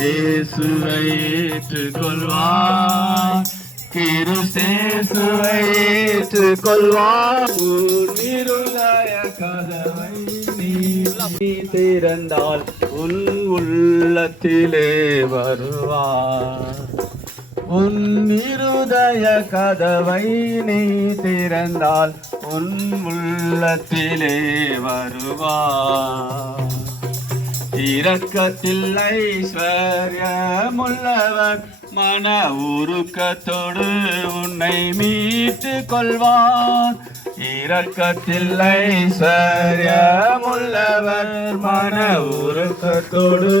இயேசுவை ஏற்றுக்கொள்வாய், கிறிஸ்தேசுவை ஏற்றுக்கொள்வாய். உன் இருதய கதவை நீ திறந்தால் உன் உள்ளத்திலே வருவார். உன் இருதய கதவை நீ திறந்தால் உன் உள்ளத்திலே வருவார். இரக்கத்தில் ஐஸ்வர்யமுள்ளவர் மன உருக்கத்தோடு உன்னை மீட்டு கொள்வார். இரக்கத்தில் ஐஸ்வர்யமுள்ளவர் மன உருக்கத்தோடு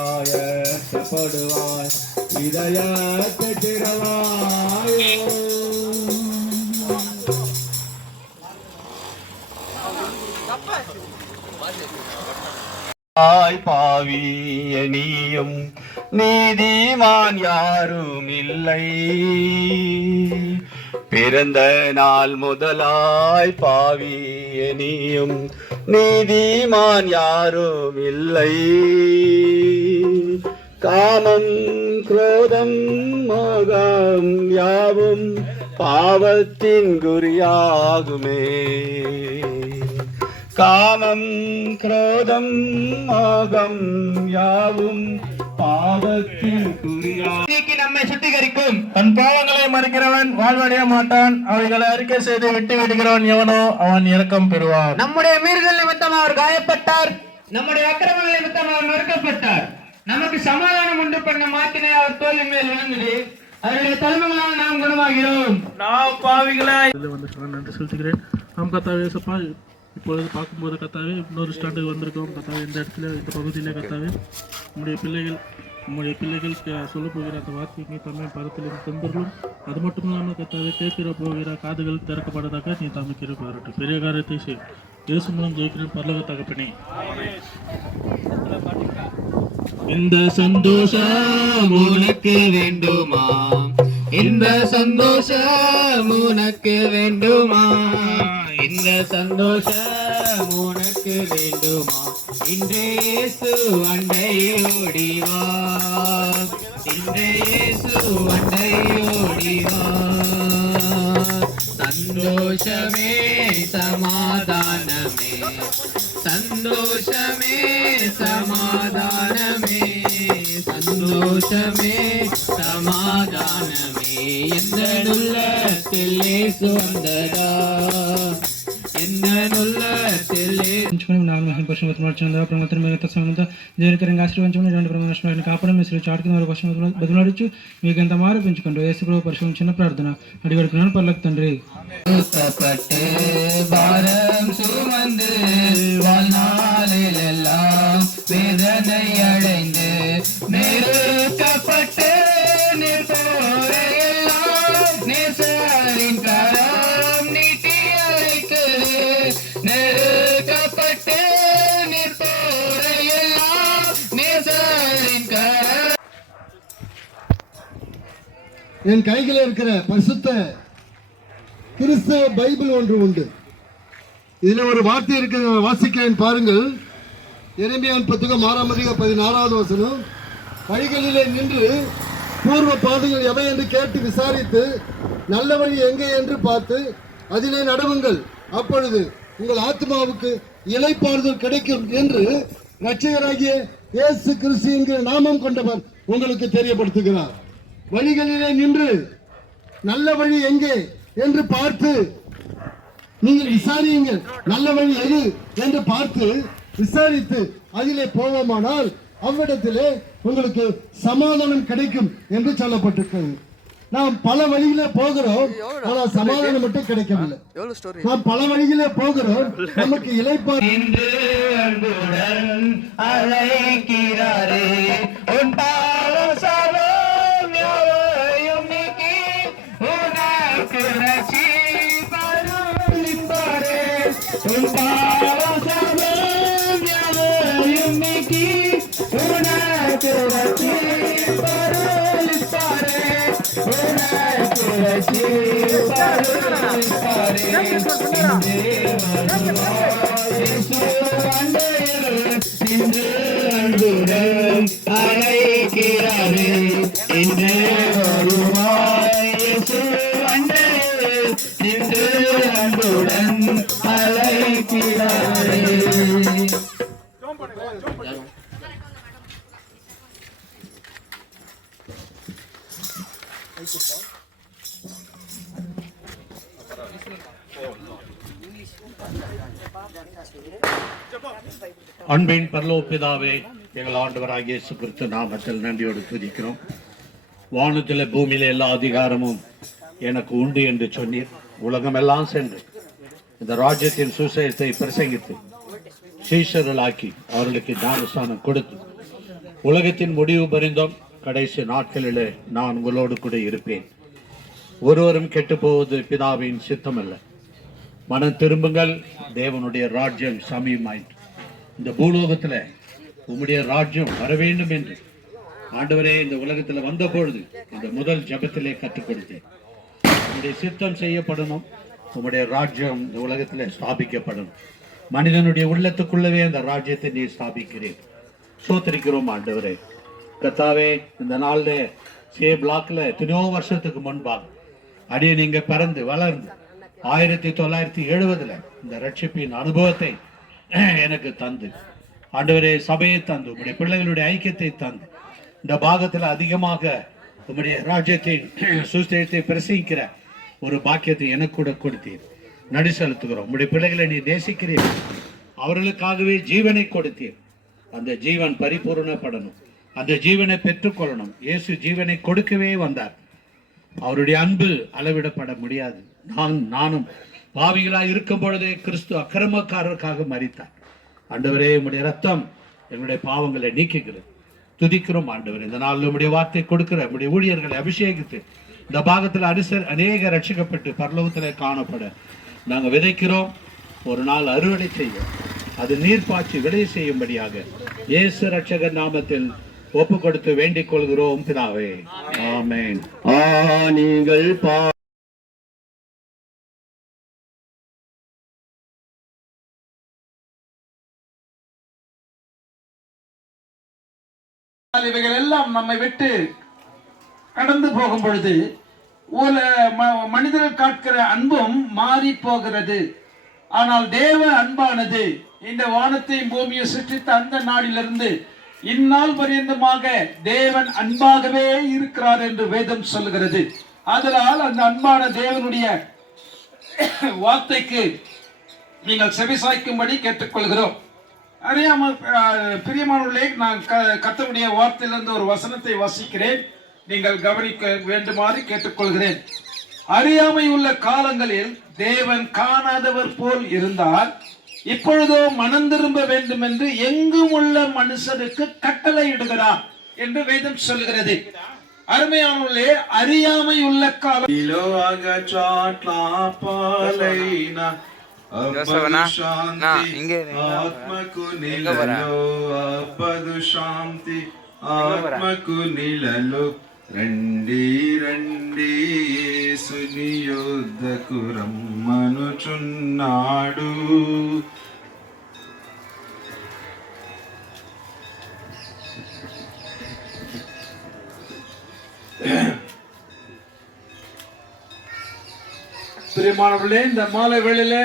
ஆயப்படுவார். இதயத்தை திறவாயோ பாவிய நீயும் நீதிமான் யாரும் இல்லை. பிறந்த நாள் முதலாய் பாவிய நீயும் நீதிமான் யாரும் இல்லை. காமம் குரோதம் மோகம் யாவும் பாவத்தின் குறியாகுமே. காமம் குரோதம் மோகம் யாவும் பாவத்தின் குறியாக்கி நம்மை சுத்திகரிக்கும். தன் பாவங்களை மறைக்கிறவன் வாழ்வடைய மாட்டான். அவைகளை அறிக்கை செய்து விட்டு விடுகிறவன் எவனோ அவன் இரக்கம் பெறுவான். நம்முடைய மீறுதல் நிமித்தம் அவர் காயப்பட்டார், நம்முடைய அக்கிரமங்கள் நிமித்தம் அவர் மறுக்கப்பட்டார். நமக்கு சமாதானம் உண்டு பண்ண மாற்றினை அவர் தோளின் மேல் விழுந்தது. அவருடைய தலைமைகளால் நாம் குணமாகிறோம். நாம் பாவிகளாய் நன்றி செலுத்துகிறேன். நாம் கர்த்தாவே சப்பா இப்பொழுது பார்க்கும்போது கர்த்தாவே இன்னொரு ஸ்டாண்டுக்கு வந்திருக்கோம் கர்த்தாவே. இந்த இடத்துல இந்த பகுதியிலே கர்த்தாவே உங்களுடைய பிள்ளைகள் சொல்ல போகிற அந்த வார்த்தைக்கு தம்மை பரத்தில் தந்தர்களும் அது மட்டும் இல்லாமல் கர்த்தாவே கேட்கிற போகிற காதுகள் திறக்கப்பட்டதாக நீ தமக்கு பாராட்டு. பெரிய காரியத்தை செய். இயேசு மூலம் ஜெயிக்கிறேன் பரலோக தகப்பனே. இந்த சந்தோஷம் உனக்கு வேண்டுமா? இந்த சந்தோஷம் உனக்கு வேண்டுமா? இந்த சந்தோஷம் உனக்கு வேண்டுமா? இன்றே இயேசு அண்டை ஓடிவா, இன்றே இயேசு அண்டை ஓடிவா. சந்தோஷமே சமாதானமே, சந்தோஷமே சமாதானமே, சந்தோஷமே சமாதானமே. எந்த உள்ளத்தில் இயேசு வந்ததா, எந்த உள்ளத்தில் దేనికరంగా ఆశీర్వదించమని రెండు ప్రమాణాలను కాపాడం మీరు చాటుకున్న వారి కోసం బదులాడచ్చు. మీకు ఎంత మారు పెంచుకుంటూ యేసు ప్రభు పరిశుభ్రం చిన్న ప్రార్థన అడిగడుకున్నాను పర్లకు తండ్రి. பாரம் சுமந்து வாழ்நாளெல்லாம் வேதனை அடைந்து நெருக்கப்பட்டு நிற்போரையெல்லாம் நேசரின் கரம் நீட்டி அழைக்குது. நெருக்கப்பட்டு நிற்போரையெல்லாம் நேசரின் கரம். என் கையில் இருக்கிற பரிசுத்த கிறிஸ்தவ பைபிள் ஒன்று உண்டு. இதில் ஒரு வார்த்தை இருக்கு, வாசிக்கிறேன் பாருங்கள். எரேமியாவின் புத்தகம் 6:16 வசனம். வழிகளிலே நின்று பூர்வ பாதைகள் எவை என்று கேட்டு விசாரித்து நல்ல வழி எங்கே என்று பார்த்து அதிலே நடவுங்கள், அப்பொழுது உங்கள் ஆத்மாவுக்கு இளைப்பாறுதல் கிடைக்கும் என்று இரட்சகராகிய இயேசு கிறிஸ்து என்கிற நாமம் கொண்டவர் உங்களுக்கு தெரியப்படுத்துகிறார். வழிகளிலே நின்று நல்ல வழி எங்கே என்று பார்த்து நீங்கள் விசாரியுங்கள். நல்ல வழி எது என்று பார்த்து விசாரித்து அதிலே போவோமானால் அவ்விடத்திலே உங்களுக்கு சமாதானம் கிடைக்கும் என்று சொல்லப்பட்டிருக்கிறது. நாம் பல வழியிலே போகிறோம், ஆனால் சமாதானம் மட்டும் கிடைக்கவில்லை. நாம் பல வழியிலே போகிறோம், நமக்கு இளைப்பாறு Thank you. அன்புடன் அழைக்கிறாரே இன்று வருவாய் இயேசு அண்டரே இன்று அன்புடன் அழைக்கிறாரே. அன்பின் பரலோக பிதாவே, எங்கள் ஆண்டவராகிய இயேசு கிறிஸ்து நாமத்தில் நன்றியோடு துதிக்கிறோம். வானத்திலே பூமியிலே எல்லா அதிகாரமும் எனக்கு உண்டு என்று சொன்னீர். உலகமெல்லாம் சென்று இந்த ராஜ்யத்தின் சுசேஷத்தை பிரசங்கித்து சீஷர்களாக்கி அவர்களுக்கு ஞானஸ்தானம் கொடுத்து உலகத்தின் முடிவு பரிந்தோம் கடைசி நாட்களிலே நான் உங்களோடு கூட இருப்பேன். ஒருவரும் கெட்டு போவது பிதாவின் சித்தமல்ல. மனம் திரும்புங்கள், தேவனுடைய ராஜ்யம் சமீபமாயிற்று. இந்த பூலோகத்துல உம்முடைய ராஜ்யம் வர வேண்டும் என்று ஆண்டவரே இந்த உலகத்துல வந்த பொழுது இந்த முதல் ஜபத்திலே கற்றுக் கொடுத்தேன். உம்முடைய சித்தம் செய்யப்படணும், உம்முடைய ராஜ்யம் இந்த உலகத்துல ஸ்தாபிக்கப்படணும். மனிதனுடைய உள்ளத்துக்குள்ளவே அந்த ராஜ்யத்தை நீ ஸ்தாபிக்கிறேன். சோத்தரிக்கிறோம் ஆண்டவரே. கர்த்தாவே, இந்த நாள்ல சே பிளாக்ல எத்தனையோ வருஷத்துக்கு முன்பாக அடியே நீங்க பிறந்து வளர்ந்து 1970 இந்த ரட்சிப்பின் அனுபவத்தை எனக்கு தந்து ஆண்டவரே சபையை தந்து உங்களுடைய பிள்ளைகளுடைய ஐக்கியத்தை தந்து இந்த பாகத்தில் அதிகமாக உங்களுடைய ராஜ்யத்தின் சுஸ்தேகத்தை பிரசங்கிக்கிற ஒரு பாக்கியத்தை எனக்கு கூட கொடுத்தீர். நடி செலுத்துகிறோம். உங்களுடைய பிள்ளைகளை நீ நேசிக்கிறீர், அவர்களுக்காகவே ஜீவனை கொடுத்தீர். அந்த ஜீவன் பரிபூர்ணப்படணும், அந்த ஜீவனை பெற்றுக்கொள்ளணும். இயேசு ஜீவனை கொடுக்கவே வந்தார். அவருடைய அன்பு அளவிடப்பட முடியாது. நானும் பாவிகளாய் இருக்கும் பொழுதே கிறிஸ்து அக்கிரமக்காரருக்காக மரித்தார். ஆண்டவரே, உம்முடைய ரத்தம் எங்களுடைய பாவங்களை நீக்குகிறது. துதிக்கிறோம் ஆண்டவரே. இந்த நாளில் உம்முடைய வார்த்தை கொடுக்கிற உம்முடைய ஊழியர்களை அபிஷேகித்து இந்த பாகத்தில் அநேக ரட்சிக்கப்பட்டு பரலோகத்தில் காணப்பட நாங்கள் விதைக்கிறோம். ஒரு நாள் அறுவடை செய்ய அது நீர்ப்பாய்ச்சி விளைய செய்யும்படியாக இயேசு ரட்சகர் நாமத்தில் ஒப்பு கொடுத்து வேண்டிக் கொள்கிறோம் பிதாவே. ஆமென். நீங்கள் இவைகள் எல்லாம் நம்மை விட்டு கடந்து போகும் பொழுது மனிதர்கள் காட்கிற அன்பும் மாறி போகிறது. ஆனால் தேவ அன்பானது இந்த வானத்தையும் பூமியை சிருஷ்டித்த அந்த நாளிலிருந்து இந்நாள் பரியந்தமாக தேவன் அன்பாகவே இருக்கிறார் என்று வேதம் சொல்லுகிறது. அதனால் அந்த அன்பான தேவனுடைய வார்த்தைக்கு நீங்கள் செவிசாய்க்கும்படி கேட்டுக்கொள்கிறோம். பிரியமானவர்களே, நான் கர்த்தருடைய வார்த்தையிலிருந்து ஒரு வசனத்தை வாசிக்கிறேன். நீங்கள் கவனிக்க வேண்டுமாறு கேட்டுக்கொள்கிறேன். அறியாமை உள்ள காலங்களில் தேவன் காணாதவர் போல் இருந்தார். இப்பொழுதோ மனம் திரும்ப வேண்டும் என்று எங்கும் உள்ள மனுஷருக்கு கட்டளை இடுகிறார் என்று வேதம் சொல்கிறது. அருமையானவர்களே, அறியாமை உள்ள காலம் రండి రండి యేసుని యుద్ధకు రమ్మనుచున్నాడు. பிரியமானவர்களே, இந்த மாலை வேளையிலே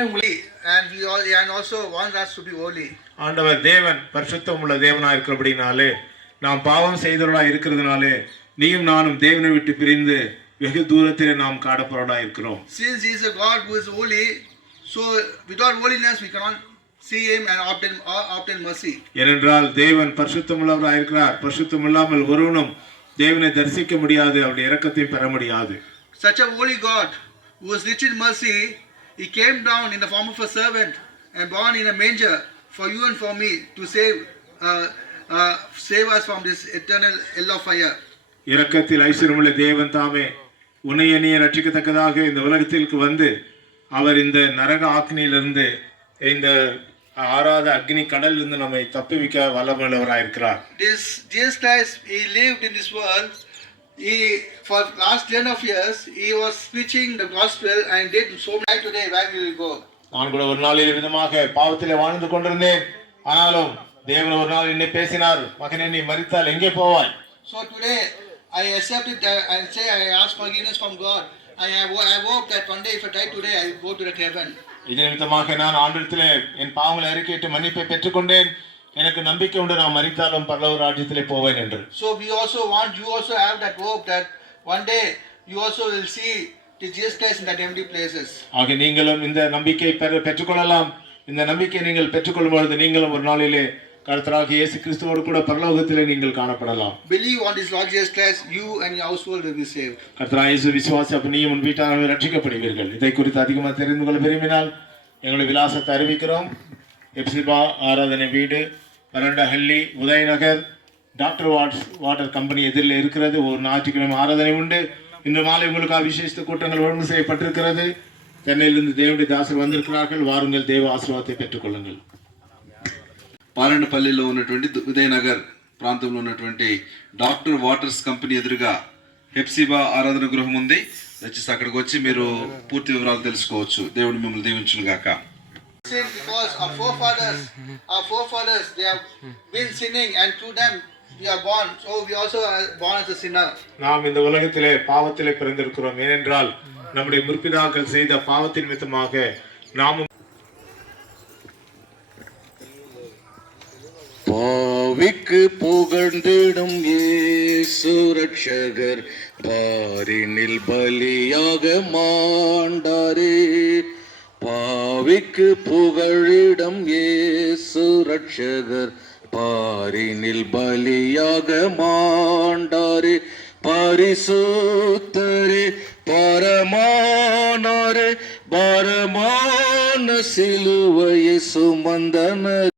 and also wants us to be holy. ஆண்டவர் தேவன் பரிசுத்தம் உள்ள தேவனாய் இருக்கிறபடினாலே, நாம் பாவம் செய்தவர்களாய் இருக்கிறதுனாலே நீயும் நானும் தேவனை விட்டு பிரிந்து வெகு தூரத்திலே நாம் காணப்படுவதாக இருக்கிறோம். Since he is a God who is holy, so without holiness we cannot see him and obtain mercy. ஏனென்றால் தேவன் பரிசுத்தம் உள்ளவராய் இருக்கிறார். பரிசுத்தம் இல்லாமல் ஒருவனும் தேவனை தரிசிக்க முடியாது, அவருடைய இரக்கத்தை பெற முடியாது. Such a holy God who was rich in mercy, he came down in the form of a servant and born in a manger for you and for me to save us from this eternal hell of fire. இரக்கத்தில் ஐஸ்வர்யமுள்ள தேவன் தாமே உன்னை என்னைய ரட்சிக்கத்தக்கதாக இந்த உலகத்திற்கு வந்து அவர் இந்த நரக ஆக்னியிலிருந்து இந்த ஆறாத அக்னி கடலிலிருந்து நம்மை தப்புவிக்க வல்லமையுள்ளவராயிருக்கிறார். Jesus Christ, he lived in this world. He for last 10 of years he was preaching the gospel and did so many. Today where will we go? நான் கூட ஒரு நாளில் விதமாக பாவத்திலே வாழ்ந்து கொண்டிருந்தேன். ஆனாலும் தேவன் ஒரு நாள் என்னை பேசினார், மகனே நீ மரித்தால் எங்கே போவாய்? So today I accepted and say I ask forgiveness from God. I hope that one day if I die today I will go to that heaven. இது நிமித்தமாக நான் ஆண்டவரிடத்திலே என் பாவங்களை அறிக்கையிட்டு மன்னிப்பை பெற்றுக்கொண்டேன். எனக்கு நம்பிக்கை உண்டு, நான் மரித்தாலும் பரலோக ராஜ்யத்திலே போவேன் என்று. So we also want you also have that hope that one day you also will see the Jesus Christ in that empty places. ஆக நீங்களும் இந்த நம்பிக்கையை பெற்றுக்கொள்ளலாம். இந்த நம்பிக்கையை நீங்கள் பெற்றுக்கொள்ளும் பொழுது நீங்களும் ஒரு நாளிலே கர்த்தராகிய இயேசு கிறிஸ்துவோடு கூட பரலோகத்திலே நீங்கள் காணப்படலாம். Believe on this Lord Jesus Christ, you and your household will be saved. கர்த்தராகிய இயேசு விசுவாசி அப்ப நீயும் உன் வீட்டாரும் ரட்சிக்கப்படுவீர்கள். இதை குறித்து அதிகமாக தெரிந்து கொள்ள விரும்பினால் எங்களுடைய விலாசத்தை அறிவிக்கிறோம். எப்சிபா ஆராதனை வீடு, பரண்டஹள்ளி, உதயநகர், டாக்டர் வாட்டர் கம்பெனி எதிரில் இருக்கிறது. ஒரு ஞாயிற்றுக்கிழமை ஆராதனை உண்டு. இன்று மாலை உங்களுக்கு விசேஷ கூட்டங்கள் ஒழுங்கு செய்யப்பட்டிருக்கிறது. சென்னையிலிருந்து தேவனுடைய தாசர் வந்திருக்கிறார்கள். வாருங்கள், தேவ ஆசீர்வாதத்தை பெற்றுக்கொள்ளுங்கள். పారండపల్లిలో ఉన్నటువంటి ఉదయనగర్ ప్రాంతంలో ఉన్నటువంటి డాక్టర్ వాటర్స్ కంపెనీ ఎదురుగా హెప్సిబా ఆరాధన గృహం ఉంది. దయచేసి అక్కడికి వచ్చి మీరు పూర్తి వివరాలు తెలుసుకోవచ్చు. దేవుడు మిమ్మల్ని దీవించును గాక. Because our forefathers they have been sinning and through them we are born, so we also are born as a sinner. நாம் இந்த உலகத்திலே பாவத்திலே பிறந்திருக்கிறோம். ஏனென்றால் நம்முடைய முற்பிதாக்கள் செய்த பாவத்தின் நிமித்தமாக நாமும் பாவிக்கு புகழ்ந்திடும் இயேசு ரட்சகர் பாரினில் பலியாக மாண்டாரே. பாவிக்கு புகழிடம் இயேசு ரட்சகர் பாரினில் பலியாக மாண்டாரே. பரிசுத்தரே பரமானாரே, பரமான சிலுவையை சுமந்தனர்.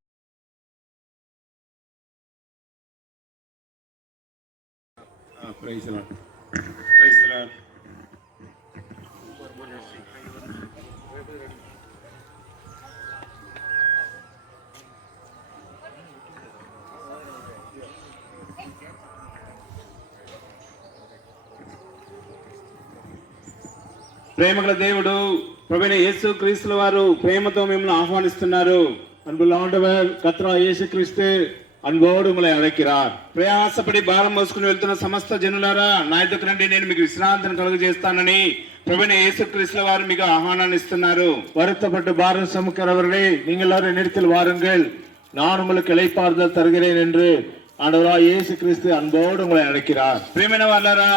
Praise the Lord. Praise the Lord. ప్రేమగల దేవుడు ప్రభువైన యేసు క్రీస్తుల వారు ప్రేమతో మిమ్మల్ని ఆహ్వానిస్తున్నారు. அன்புள்ள ஆண்டவர் கர்த்தராகிய இயேசு கிறிஸ்து అన్బోడు ఉங்களை అழைக்கிறார். ప్రయాసపడి భారం మోసుకుని వెళ్తున్న సమస్త జనులారా నా యొద్దకు రండి, నేను మీకు విశ్రాంతిని కలుగజేస్తానని ప్రభువైన యేసుక్రీస్తు వారు మీకు ఆహ్వానాన్ని ఇస్తున్నారు. வருத்தப்பட்டு பாரம் சுமக்கிறவர்களே, நீங்கள் எல்லாரும் என்னிடத்தில் வாருங்கள், நான் உங்களுக்கு இளைப்பாறுதல் தருகிறேன் என்று ஆண்டவராகிய இயேசு கிறிஸ்து அன்போடு உங்களை அழைக்கிறார். ప్రియమైన వాళ్ళారా,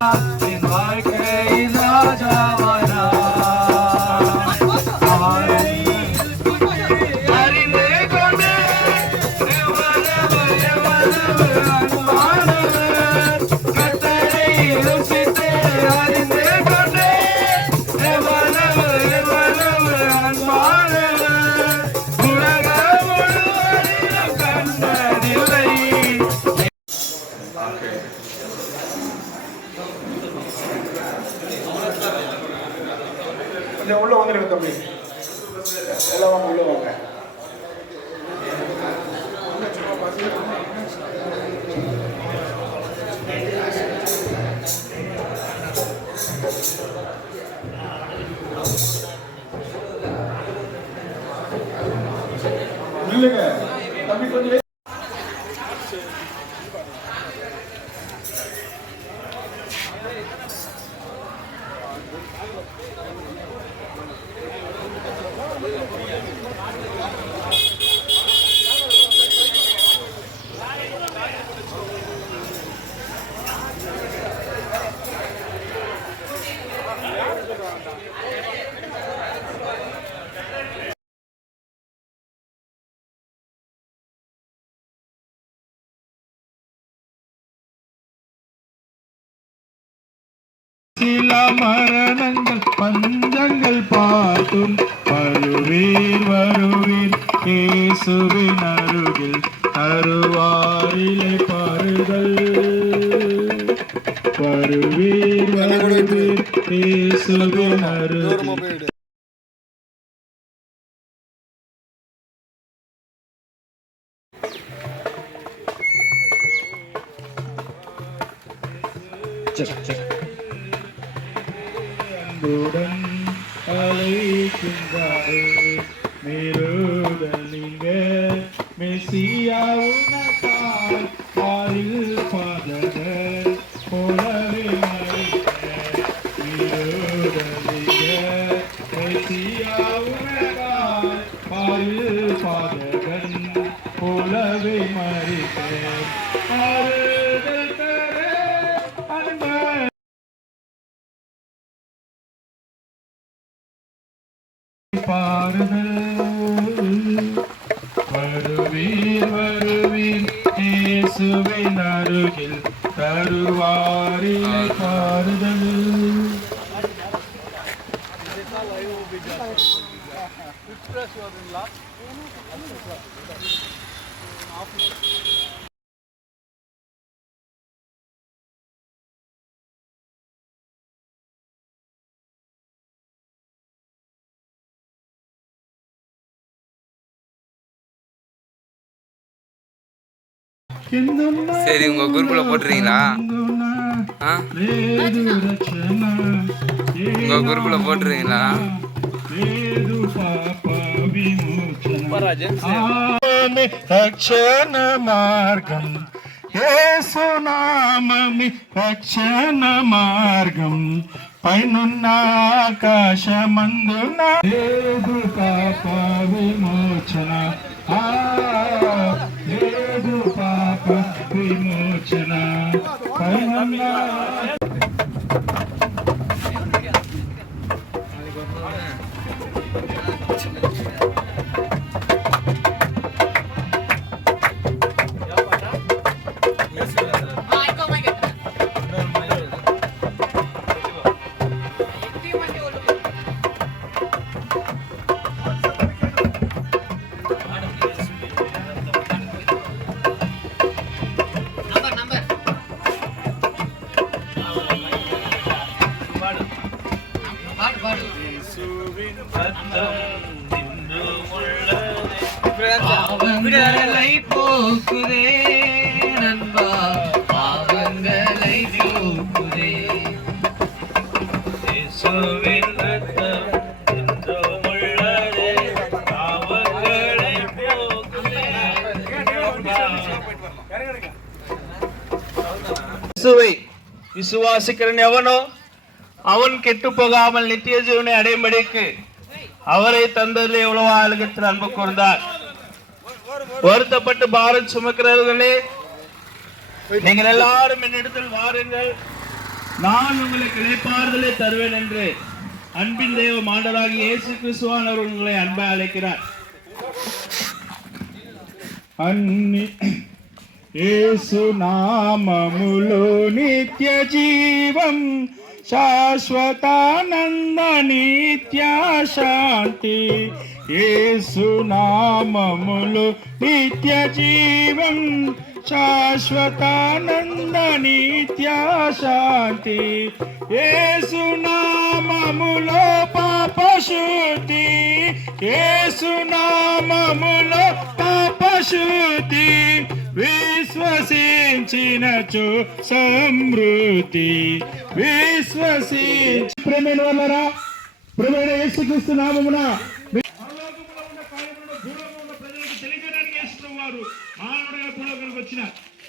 என் வாழ்க்கையில் ராஜாவானா அறிந்தே கொண்டே எவ்வளவு அன்பானவர் கர்த்தரை ருசித்தே அறிந்தே கொண்டே எவ்வளவு அன்பானவர் உலகம் முழுவதிலும் கண்டதில்லை. கொஞ்சம் உள்ள வந்துருங்க தம்பி, எல்லாம் வாங்க, உள்ள வாங்க. இல்லைங்க தம்பி கொஞ்சம் சில மரணங்கள் பஞ்சங்கள் பார்த்தும் வருவீர் வருவீர் இயேசுவின் அருகில் அருவாரிலே பாருங்கள். வருவீர் வருவீர் இயேசுவின் அருகில். அன்புடன் அழைக்கின்றாரே மீறுதல் நீங்க மெசியா உனக்காய் வாயில் பாதகர் போலவே மறித்த மீறுதல் நீங்க மெசியா உனக்காய் வாயில் பாதகன் போலவே மறித்த ஆறுதல் தர அன்பு பாருங்கள். வருவீர் வருவீர் இயேசுவின் அருகில் தருவாரிலே பாருங்கள். சரி, உங்க குரூப்ல போட்டுறீங்களா? உங்க குரூப்ல போட்டுறீங்களா? రక్షణ మార్గం యేసు నామమి రక్షణ మార్గం పైనున్న ఆకాశమందున లేదు పాప విమోచన లేదు పాప విమోచన పైనున్న பாவங்களை போக்குதே நண்பா, பாவங்களை போக்குதே. இயேசுவின் ரத்தம் என்றும் உள்ளதே, பாவங்களை போக்குதே. இயேசுவை விசுவாசிக்கிறன் எவனோ அவன் கெட்டு போகாமல் நித்திய ஜீவனை அடையும்படிக்கு அவரை தந்ததில் எவ்வளவோ அழுகத்தில் அன்பு கூர்ந்தார். வருத்தப்பட்டு பாரம் சுமக்கிறவர்களே, நீங்கள் எல்லாரும் என்னிடத்தில் வாருங்கள், நான் உங்களுக்கு இளைப்பாறுதலை தருவேன் என்று அன்பின் தெய்வம் ஆண்டவராகிய இயேசு கிறிஸ்துவானவர் உங்களை அன்பை அழைக்கிறார். యేసు నామములో నిత్య జీవం శాశ్వతానంద నిత్య శాంతి. యేసు నామములో నిత్య జీవం శాశ్వతానంద నిత్య శాంతి. యేసు నామములో పాప శుద్ధి. యేసు నామములో పాప శుద్ధి. విశ్వసించినచో సమృద్ధి. విశ్వసించి ప్రేమైన వాళ్ళరా, ప్రేమైన యేసుక్రీస్తు నామమున తెలియజేయడానికి యేసు వారు మానవుడిగా భూలోకానికి వచ్చిన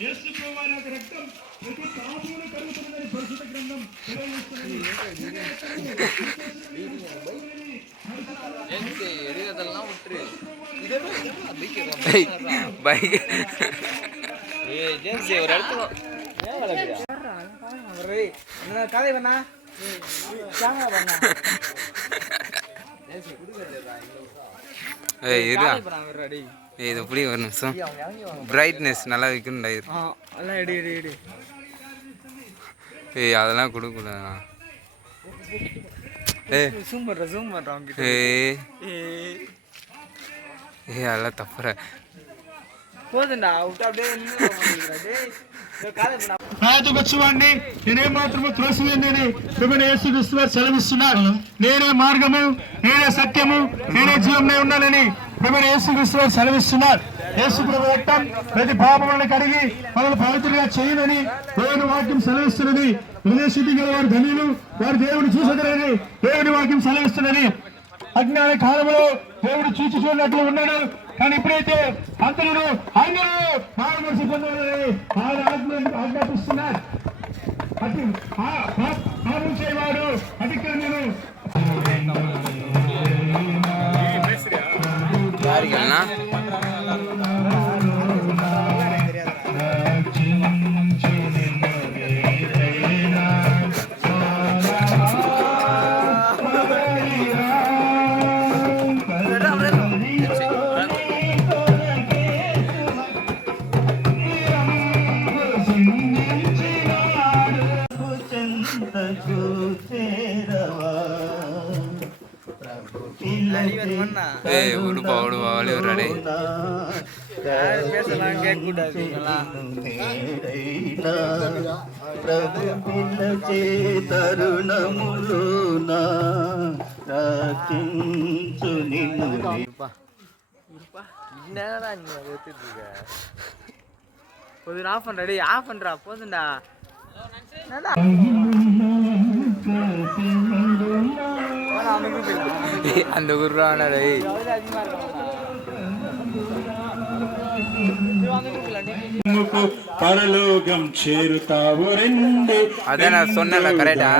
యేసు వారి యొక్క రక్తం ప్రతి పాపమును కలుగుతున్నదని పరిశుద్ధ గ్రంథం తెలియజేస్తున్నది. இது எப்படி ஒரு நிமிஷம் பிரைட்னஸ் நல்லா வைக்கணும்டா. ஏய் அதெல்லாம் கொடுக்கூடாதா. ஏய் அதெல்லாம் தப்புற రాజుకొచ్చువాడిని నేనే మాత్రము త్రోసివేయనని ప్రభువైన యేసుక్రీస్తు వారు సెలవిస్తున్నారు. నేనే మార్గము, నేనే సత్యము, నేనే జీవమే ఉన్నానని ప్రభువైన యేసుక్రీస్తు వారు సెలవిస్తున్నారు. యేసు ప్రభు రక్తం ప్రతి పాపములను కడిగి మనల్ని పవిత్రంగా చేయనని దేవుని వాక్యం సెలవిస్తున్నది. హృదయశుద్ధి గల వారు ధన్యులు, వారు దేవుడు చూసగలరని దేవుని వాక్యం సెలవిస్తున్నది. అజ్ఞాన కాలంలో దేవుడు చూచి చూడనట్లు ఉన్నాడు. కానీ ఇప్పుడైతే అంతలో అందరూ మారుమనసు పొందాలని ఆయన ఆజ్ఞాపిస్తున్నారు. అతి పాపం చేయవాడు అతిక్రమను உடுப்பா உடுப்பா வழி விடுறாடே. ஆஃப் பண்றா, ஆஃப் பண்றா, போதுண்டா. அந்த குருவான పరలోకం చేరుతావు రెండే. అదే నా சொன்னல కరెక్టా.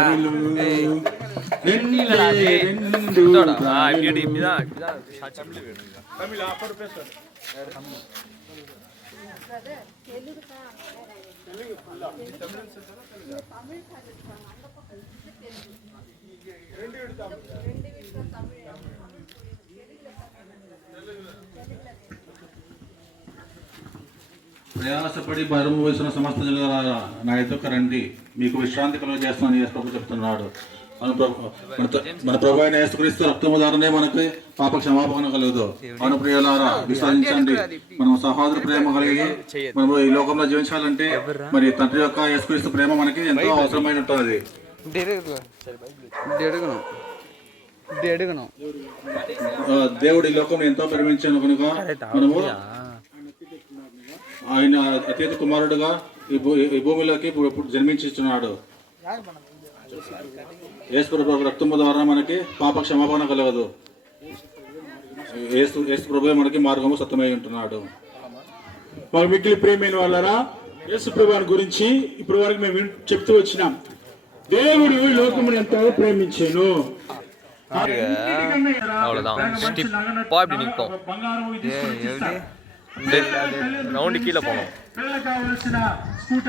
ప్రయాసపడి బరువు వేసిన సమస్త జనులారా నా ఎదుక రండి, మీకు విశ్రాంతి కలుగజేస్తానని యేసు ప్రభు చెప్తున్నాడు. మన ప్రభు అయిన యేసుక్రీస్తు రక్తము ద్వారానే మనకి పాప క్షమాపణ కలగదు. మన ప్రియులారా విశ్వసించండి. మనం సహోదర ప్రేమ కలిగి మనము ఈ లోకంలో జీవించాలంటే మరి తండ్రి యొక్క యేసుక్రీస్తు ప్రేమ మనకి ఎంతో అవసరమైన ఉంటుంది. దేవుడు ఈ లోకం ఎంతో ప్రేమించాను కనుక మనము ఆయన అత్యంత కుమారుడుగా ఈ భూమిలోకి జన్మించున్నాడు. యేసు ప్రభు రక్తము ద్వారా మనకి పాప క్షమాపణ కలగదు. యేసు ప్రభు మనకి మార్గము సత్యమై ఉంటున్నాడు. మాకు మిక్కిలి ప్రేమైన వాళ్ళరా, యేసు ప్రభువుని గురించి ఇప్పుడు వరకు మేము చెప్తూ వచ్చినాం. దేవుడు లోకమును ఎంతో ప్రేమించాను. அவ்வளோதான். ரவுண்டு கீழே போகணும்.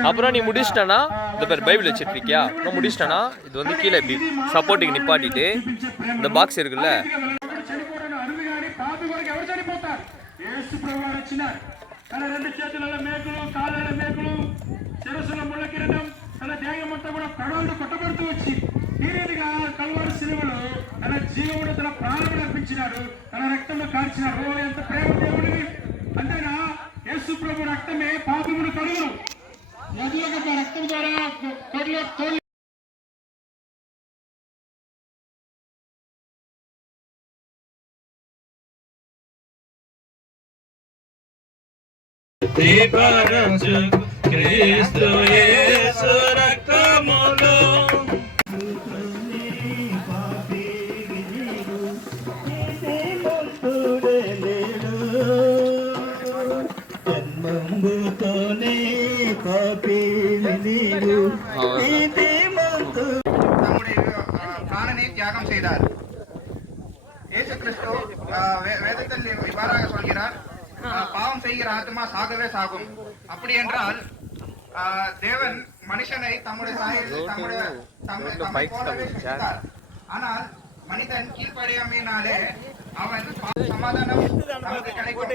அப்புறம் நீ முடிச்சிட்டனா இந்த பேர் பைபிள் வச்சுட்டு இருக்கியா, நான் முடிச்சிட்டனா இது வந்து கீழே இப்படி சப்போர்ட்டுக்கு நிப்பாட்டிட்டு இந்த பாக்ஸ் இருக்குல்ல తన రెండు చేతులలో మేకులు, కాళ్ళ మేకులు, శిరస్సులో ముళ్ళ కిరీటం, తన దేహమంతా కూడా కడవలు కొట్టబడుతూ వచ్చి ఈ రీతిగా కల్వారి సిలువలో తన జీవమును తన ప్రాణమును అర్పించినాడు, తన రక్తము కార్చినాడు. ఎంత ప్రేమ దేవుడివి! అంతేనా? యేసు ప్రభు రక్తమే పాపమును కడుగును. నది యొక్క రక్తం ద్వారా తోడు క్రీస్తు యేసు రక్తములో జన్మంబుతోనే పాపిని నీవు நம்முடைய பிராணனை தியாகம் செய்தார். இயேசு கிறிஸ்து வேதத்தில் இவ்வாறாக சொல்கிறார், பாவம் செய்கிற ஆத்மா சாகவே சாகும். அப்படி என்றால் தேவன் மனுஷனை தம்முடைய சாயலில் தம்மை போலவே சிருஷ்டித்தார். ஆனால் மனிதன் கீழ்ப்படியாமையினாலே அவன் சமாதானம் நமக்கு கிடைக்கும்.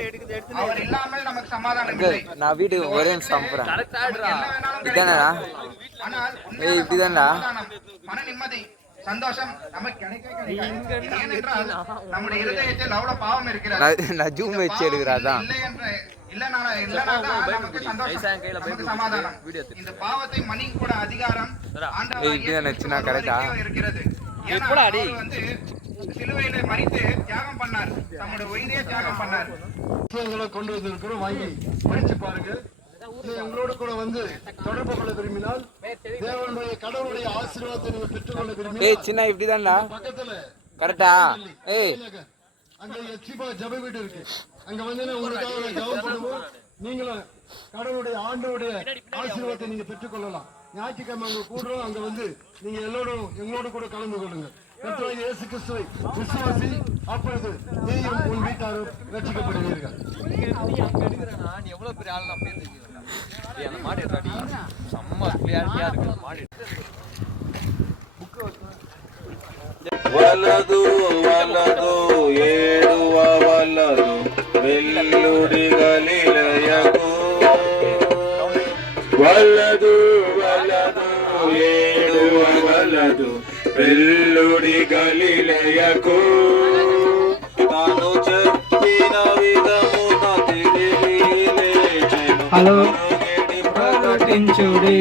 அவர் இல்லாமல் நமக்கு சமாதானம் இல்லை. நான் வீட்டுக்கு ஒரே சாப்பிட்றேன். ஆனால் மன நிம்மதி, சந்தோஷம் நமக்கு கிடைக்கவே கிடைக்காது. ஏனென்றால் நம்முடைய இருதயத்தில் அவ்வளவு பாவம் இருக்கிறது. நான் ஜூம் வச்சு எடுக்கிறாதான் நமக்கு சந்தோஷம், நமக்கு சமாதானம். இந்த பாவத்தை மன்னிக்க கூட அதிகாரம் ஆண்டவராகிய இருக்கிறது. ஏன்னா அவர் வந்து சிலுவையில மரித்து தியாகம் பண்ணார், தம்முடைய உயிரையே தியாகம் பண்ணார். கொண்டு வந்திருக்கிறோம், வாங்கி படிச்சு பாருங்க. உங்களோட கூட வந்து தொடர்பு கொள்ள விரும்பினால் தேவனுடைய கடவுளுடைய ஆசீர்வாதத்தை நீங்க பெற்றுக்கொள்ள விரும்பினால் சின்ன இப்படிதான்டா பக்கத்துல கரெக்டா அங்க எச்சிபா ஜப வீடு இருக்கு. அங்க வந்து உங்களுக்காக ஜபம் பண்ணுவோம். நீங்களும் கடவுளுடைய ஆண்டோடைய ஆசீர்வாதத்தை நீங்க பெற்றுக்கொள்ளலாம். ஞாயிற்றுக்கிழமை அங்க கூடுறோம். அங்க வந்து நீங்க எங்களோட கூட கலந்து கொள்ளுங்க. கர்த்தராகிய இயேசு கிறிஸ்துவை விசுவாசி, அப்பொழுது நீயும் உன் வீட்டாரும் ரட்சிக்கப்படுவீர்கள். எவ்வளவு பெரிய ஆள் நான் பேர் அந்த மாடு ரெடி செம்ம கிளியாரிட்டியா இருக்கு மாடு. వలదు వలదు ఏడువ వలదు వెల్లుడి గలిలయకు వలదు వలదు ఏడువ వలదు వెల్లుడి గలిలయకు తాను చెప్పిన విధమున తిరిగి లేచెను. హలో ప్రకటించుడి,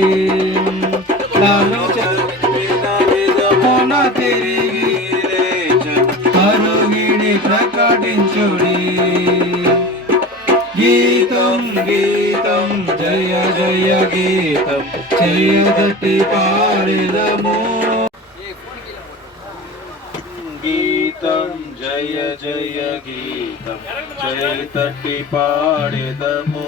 తాను చెప్పిన విధమున తిరిగి లేచెను. కరుగిడి ప్రకటించుడి. గీతం గీతం జయ జయ గీతం చేయదటి పాడిదము. గీతం జయ జయ గీతం చైతట్టి పాడెదము.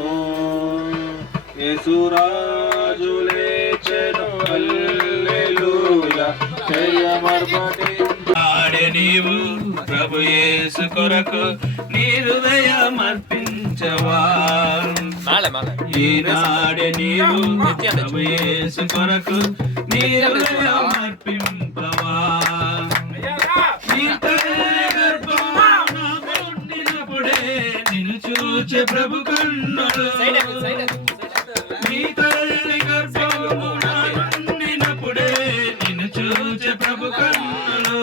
యేసురాజు లేచెను హల్లెలూయా జయమర్మటి. ఆడే నీవు ప్రభు యేసు కొరకు నీ హృదయం అర్పించవా. ఈనాడే నీవు ప్రభు యేసు కొరకు నీ హృదయం అర్పింపవా. నీ తల్లి గర్భమున పుట్టినప్పుడే నిన్ను చూచే ప్రభు కన్నులు. నీ తల్లి గర్భమున పుట్టినప్పుడే నిన్ను చూచే ప్రభు కన్నులు.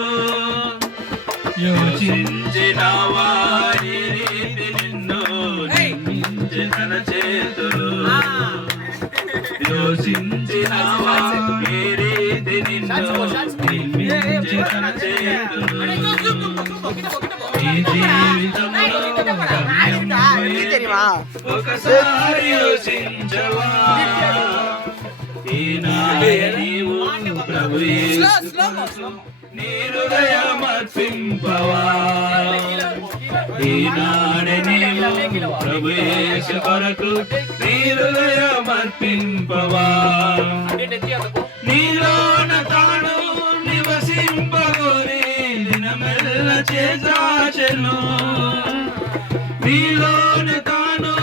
యోచించిన వారి రీతి నిన్ను నిర్మించే తన చేతులు. యోచించిన వారి రీతి నిన్ను నిర్మించే తన చేతులు. ఈ జీవితంలో ఒకసారి యోచించవా. ఈనాడే నీవు ప్రభు యేసు నీ హృదయం అర్పింపవా. ఈనాడే నీవు ప్రభు యేసు కొరకు నీ హృదయం అర్పింపవా. నీలోన తాను నివసింపగోరి దినమెల్ల చేసాచెను. నీలోన తాను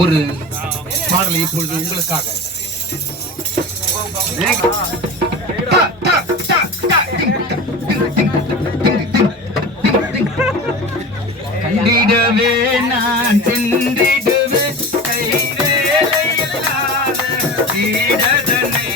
ஒரு பாடலை இப்பொழுது உங்களுக்காக. கண்டிடவே நான் சென்றிடுவே கைவேலை இல்லாத சீடதனை.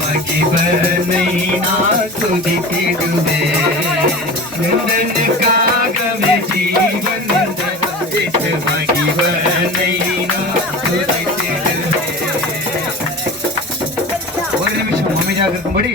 மகிவனை நான் துதித்திடுவேன். நந்தனுக்காகவே ஜீவன் என்ற மகிவனை நான் துதித்திடுவேன். ஒரு நிமிஷம் அமைதியாக இருக்கும்படி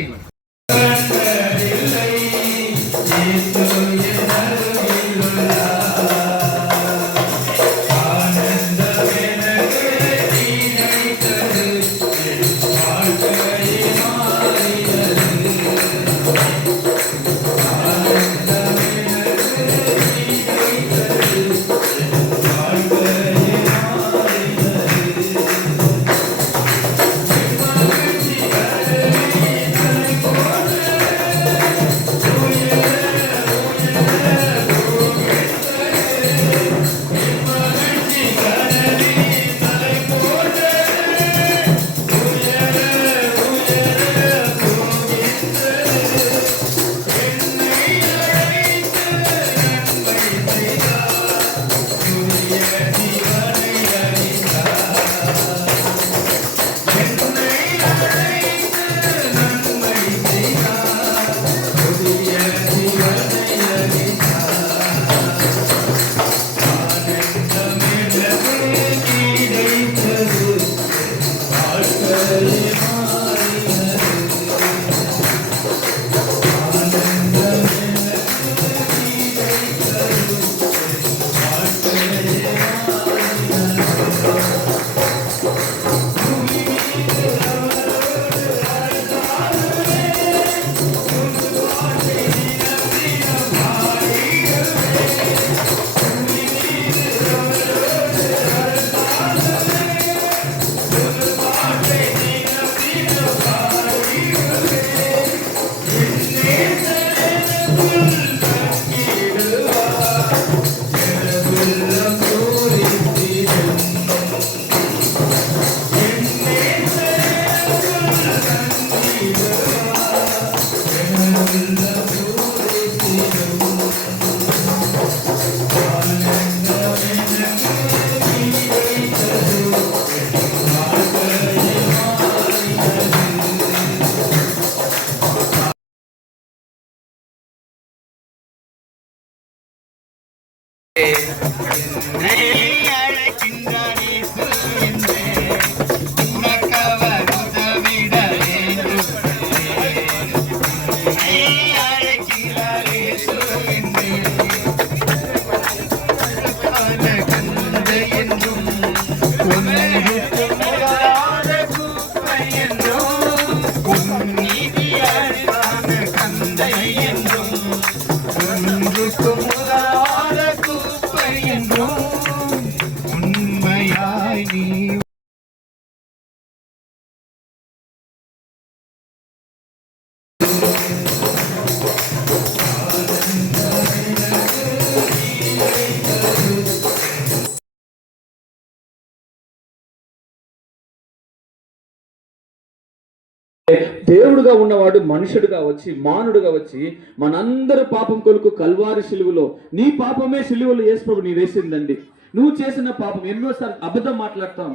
దేవుడుగా ఉన్నవాడు మనుషుడుగా వచ్చి మానుడుగా వచ్చి మనందరి పాపం కొరకు కల్వారి సిలువలో నీ పాపమే సిలువలో యేసుప్రభు నీ వేసిందండి. నువ్వు చేసిన పాపం ఎన్నోసార్లు అబద్ధం మాట్లాడతాం.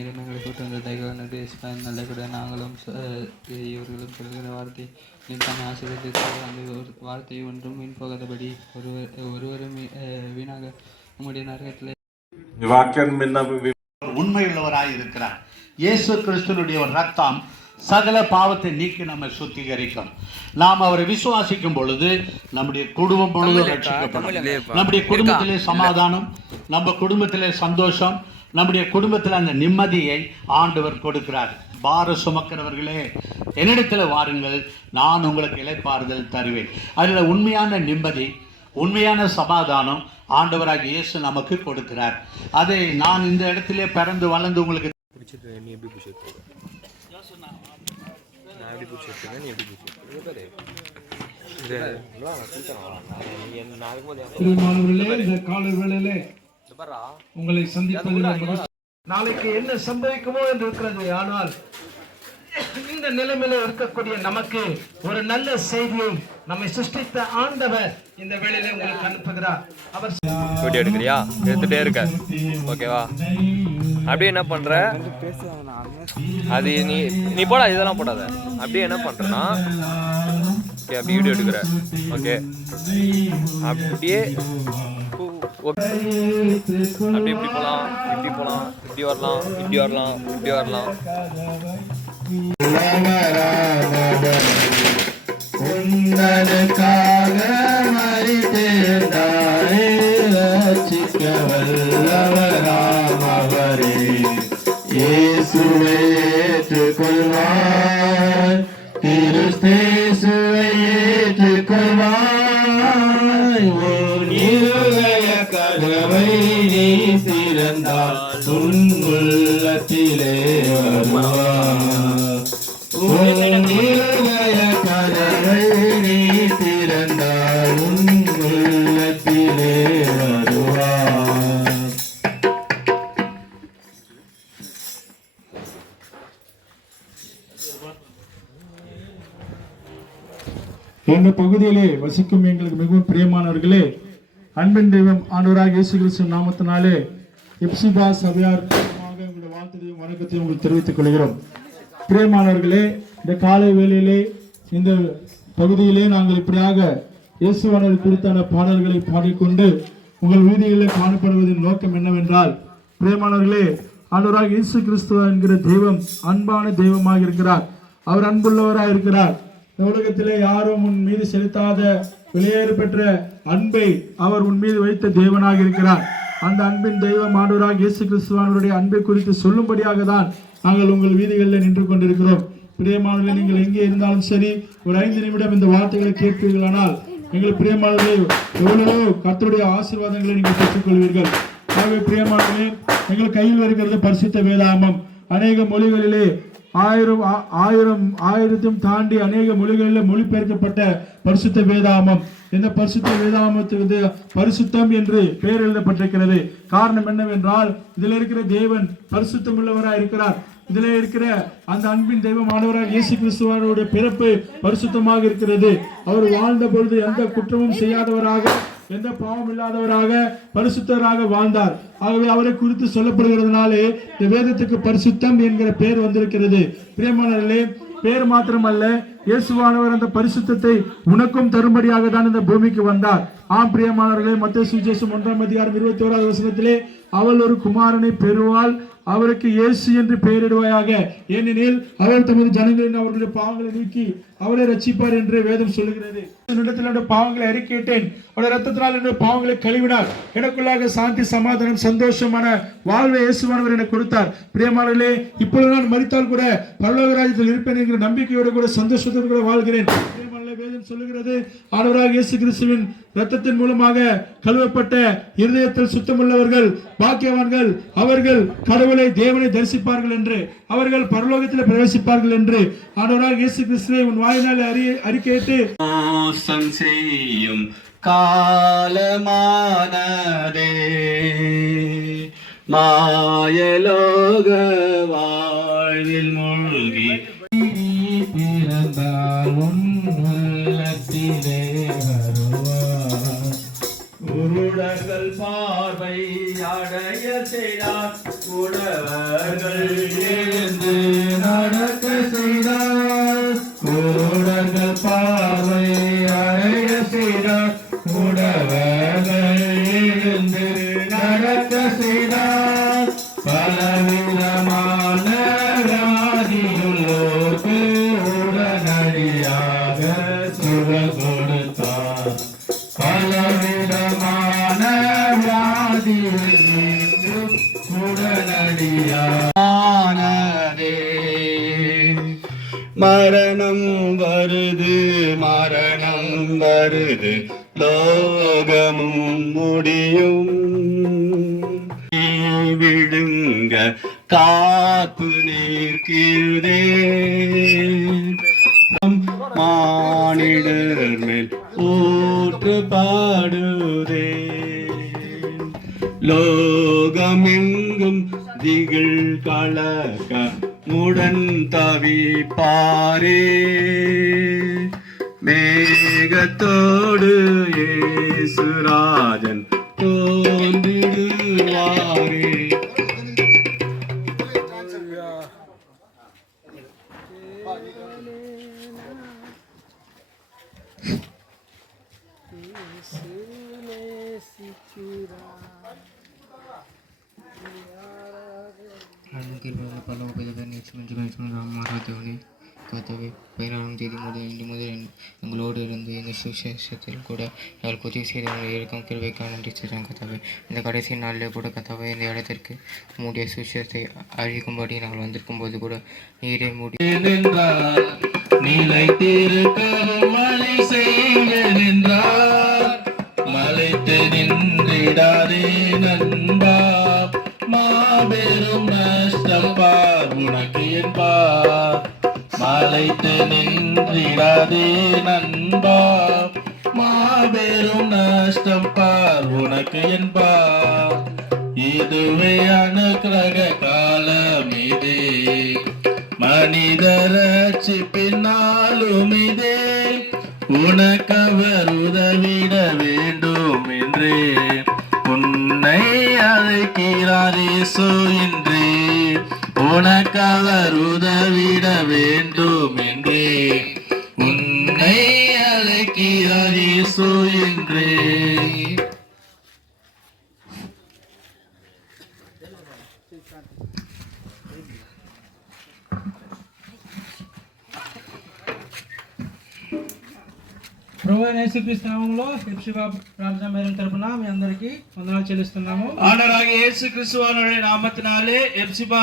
எங்களை கூட்டு வந்த தயவானது நல்ல கூட நாங்களும் இவர்களும் சொல்கிற வார்த்தை நீ தன்னை ஆசீர்வதித்து அந்த ஒரு வார்த்தை ஒன்றும் வீண் போகாதபடி ஒருவரும் வீணாக நம்முடைய நரகத்தில் உண்மையுள்ளவராய் இருக்கிறார். இயேசு கிறிஸ்துனுடைய ரத்தம் சகல பாவத்தை நீக்கி நம்மை சுத்திகரிக்கும். நாம் அவரை விசுவாசிக்கும் பொழுது நம்முடைய குடும்பம் முழுவதும் ரட்சிக்கப்படும். நம்முடைய குடும்பத்திலே சமாதானம், நம்ம குடும்பத்திலே சந்தோஷம், நம்முடைய குடும்பத்தில் அந்த நிம்மதியை ஆண்டவர் கொடுக்கிறார். பார சுமக்கிறவர்களே என்னிடத்தில் வாருங்கள், நான் உங்களுக்கு இளைப்பாறுதல் தருவேன். அதில் உண்மையான நிம்மதி, உண்மையான சமாதானம் ஆண்டவராகிய இயேசு நமக்கு கொடுக்கிறார். அதை நான் இந்த இடத்திலே பிறந்து வளர்ந்து உங்களுக்கு காலை வேளையிலே உங்களை சந்திப்பதில் நாளைக்கு என்ன சம்பவிக்குமோ என்று இருக்கிறது. ஆனால் இந்த நிலைமையில இருக்கக்கூடிய நமக்கு ஒரு நல்ல செய்தியை நம்மை சிருஷ்டித்த ஆண்டவர் இந்த வேளையில உங்களுக்கு அனுப்புகிறார். அவர் வீடியோ எடுக்கிறியா? எடுத்துட்டே இருக்க, ஓகேவா? அப்படியே என்ன பண்ற, அது நீ போடா, இதெல்லாம் போடாத. அப்படியே என்ன பண்றனா, ஓகே, அப்படி வீடியோ எடுக்கிற, ஓகே, அப்படியே அப்படி இப்படி போகலாம், இப்படி போகலாம், இப்படி வரலாம், இப்படி வரலாம், இப்படி வரலாம். உன்னதற்காக மரித்தேந்தாரே, ரட்சிக்க வல்லவராம் அவரே. இயேசுவை ஏற்றுக்கொள்வாய், கிறிஸ்தேசுவை ஏற்றுக்கொள்வாய். உன் இருதய கதவை நீ திறந்தால் உன் உள்ளத்திலே வருவாய். உன் இருதய கதவை நீ திறந்தால் உன் உள்ளத்திலே வருவாய். இந்த பகுதியிலே வசிக்கும் எங்களுக்கு மிகவும் பிரியமானவர்களே, அன்பின் தெய்வம் ஆண்டவராக இயேசு கிறிஸ்து நாமத்தினாலே எப்சிபா சபையார் உங்களுடைய வாழ்த்தையும் வணக்கத்தையும் உங்களுக்கு தெரிவித்துக் கொள்கிறோம். பிரியமானவர்களே, இந்த காலை வேளையிலே இந்த பகுதியிலே நாங்கள் இப்படியாக இயேசுவானவர் குறித்தான பாடல்களை பாடிக்கொண்டு உங்கள் வீதிகளில் காணப்படுவதின் நோக்கம் என்னவென்றால், பிரியமானவர்களே, ஆண்டவராக இயேசு கிறிஸ்துவ என்கிற தெய்வம் அன்பான தெய்வமாக இருக்கிறார். அவர் அன்புள்ளவராக இருக்கிறார். இந்த உலகத்திலே யாரும் உன் மீது செலுத்தாத வெளியேறு பெற்ற அன்பை அவர் உன் மீது வைத்த தேவனாக இருக்கிறார். அந்த அன்பின் தெய்வம் ஆண்டவராக இயேசு கிறிஸ்துவானுடைய அன்பை குறித்து சொல்லும்படியாக தான் நாங்கள் உங்கள் வீதிகளில் நின்று கொண்டிருக்கிறோம். பிரியமானவர்களே, நீங்கள் எங்கே இருந்தாலும் சரி, ஒரு 5 நிமிடம் இந்த வார்த்தைகளை கேட்பீர்களானால் எங்கள் பிரியமானவர்களே எவ்வளவோ கர்த்தருடைய ஆசீர்வாதங்களை நீங்கள் பெற்றுக்கொள்வீர்கள். ஆகவே பிரியமானவர்களே, எங்கள் கையில் வருகிறது பரிசுத்த வேதாகமம். அநேக மொழிகளிலே ஆயிரத்தையும் தாண்டி அநேக மொழிகளில் மொழிபெயர்க்கப்பட்ட பரிசுத்த வேதாகமம். இந்த பரிசுத்த வேதாகமத்துக்கு பரிசுத்தம் என்று பெயர் எழுதப்பட்டிருக்கிறது. காரணம் என்னவென்றால், இதில் இருக்கிற தேவன் பரிசுத்தம் உள்ளவராக இருக்கிறார். இதிலே இருக்கிற அந்த அன்பின் தெய்வமானவராக இயேசு கிறிஸ்துவானுடைய பிறப்பு பரிசுத்தமாக இருக்கிறது. அவர் வாழ்ந்த பொழுது எந்த குற்றமும் செய்யாதவராக, எந்த பாவம் இல்லாதவராக, பரிசுத்தராக வாழ்ந்தார். ஆகவே அவரை குறித்து சொல்லப்படுகிறதுனாலே இந்த வேதத்துக்கு பரிசுத்தம் என்கிற பெயர் வந்திருக்கிறது. பிரியமானவர்களே, பெயர் மாத்திரமல்ல, இயேசுவானவர் அந்த பரிசுத்தத்தை உனக்கும் தரும்படியாக தான் இந்த பூமிக்கு வந்தார். ஆம் பிரியமானவர்களே, மத்தேயு சுவிசேஷம் 1:21 அவள் ஒரு குமாரனை பெறுவாள், அவருக்கு இயேசு என்று பெயரிடுவாயாக, ஏனெனில் அவர் தமது ஜனங்களின் அவர்களுடைய பாவங்களை நீக்கி அவரை ரட்சிப்பார் என்று வேதம் சொல்லுகிறது. என்னிடத்தில் பாவங்களை அறிக்கையிட்டேன், அவருடைய ரத்தத்தினால் என்னுடைய பாவங்களை கழுவினார், எனக்குள்ளாக சாந்தி, சமாதானம், சந்தோஷமான வாழ்வை இயேசுவானவர் எனக்கு கொடுத்தார். பிரியமானவர்களே, இப்பொழுது நான் மரித்தால் கூட பரலோக ராஜ்யத்தில் இருப்பேன் என்கிற நம்பிக்கையோடு கூட சந்தோஷத்தோடு கூட வாழ்கிறேன். வேதம் சொல்லுகிறது, ஆண்டவராக இயேசு கிறிஸ்துவின் இரத்தத்தின் மூலமாக கழுவப்பட்ட இருதயத்தில் சுத்தமுள்ளவர்கள் பாக்கியவான்கள், அவர்கள் கடவுளை தேவனை தரிசிப்பார்கள் என்று, அவர்கள் பரலோகத்தில் பிரவேசிப்பார்கள் என்று ஆண்டவராக இயேசு கிறிஸ்துவை உன் வாயினால் அறிக்கையிட்டு மோசம் செய்யும் காலமானதே, மாயலோக வாழ்வில் மூழ்கி பிறந்தால் உள்ளத்திலே வருவார். குருடர்கள் பார்வை அடைய செய்தார், குடவர்கள் எழுந்து நடக்க செய்தார். குருடர்கள் பார்வை அடைய செய்தார், குடவர்கள் எழுந்து நடக்க செய்தார். பலவிதமான வியாதியுள்ளோர்க்கு உடனடியாக சுகம் கொடுத்தார். பலவிதமான வியாதியுள்ளோர்க்கு உடனடியானதே. மரணம் வருது, மரண மரணம் வருது லோகமும் முடியும் விழுங்க காத்து நிற்கிறதே மானிடர் மேல் ஊற்று பாடுதே லோகமெங்கும் திகழ் கலக்க முடன் தவிப்பாரே மேகத்தோடு இயேசுராஜன் தோன்றிடுவாரே. கர்த்தாவே 16ஆம் தேதி முதல் எங்களோடு இருந்து எங்கள் சுவிசேஷத்தில் கூட எங்களுக்கு உதவி செய்து இருக்கும் கிருபைக்காக நன்றி செய்கிறோம் கர்த்தாவே. இந்த கடைசி நாளில் கூட கர்த்தாவே இந்த இடத்திற்கு மூடிய சுவிசேஷத்தை அழிக்கும்படி நாங்கள் வந்திருக்கும் போது கூட நீரே மூடி மழை செய்வென்றார் மலைத்து நின்றிடாதே நண்பா மாபெரும் நஷ்டப்பார் உனக்கு என்பார் மலைத்து நின்றிடாதே நண்பா மாபெரும் நஷ்டம் பார் உனக்கு என்பார் இதுவே அனுக்கிரக காலம் இதே மனிதர் ரட்சிப்பினாலும் இதே உனக்கவர் உதவிட வேண்டும் என்றே உன்னை அழைக்கிறார் இயேசு என்றே உனக்கவர் உதவிட வேண்டும் என்றே உன்னை அழைக்கிறார் இயேசு என்றே. ప్రభువైన యేసుక్రీస్తు నామములో హెప్సిబా ప్రార్థన మేరం తరపున మీ అందరికీ వందనాలు చెల్లిస్తున్నాము. ஆண்டவராகிய இயேசு கிறிஸ்துவினுடைய நாமத்தினாலே எப்சிபா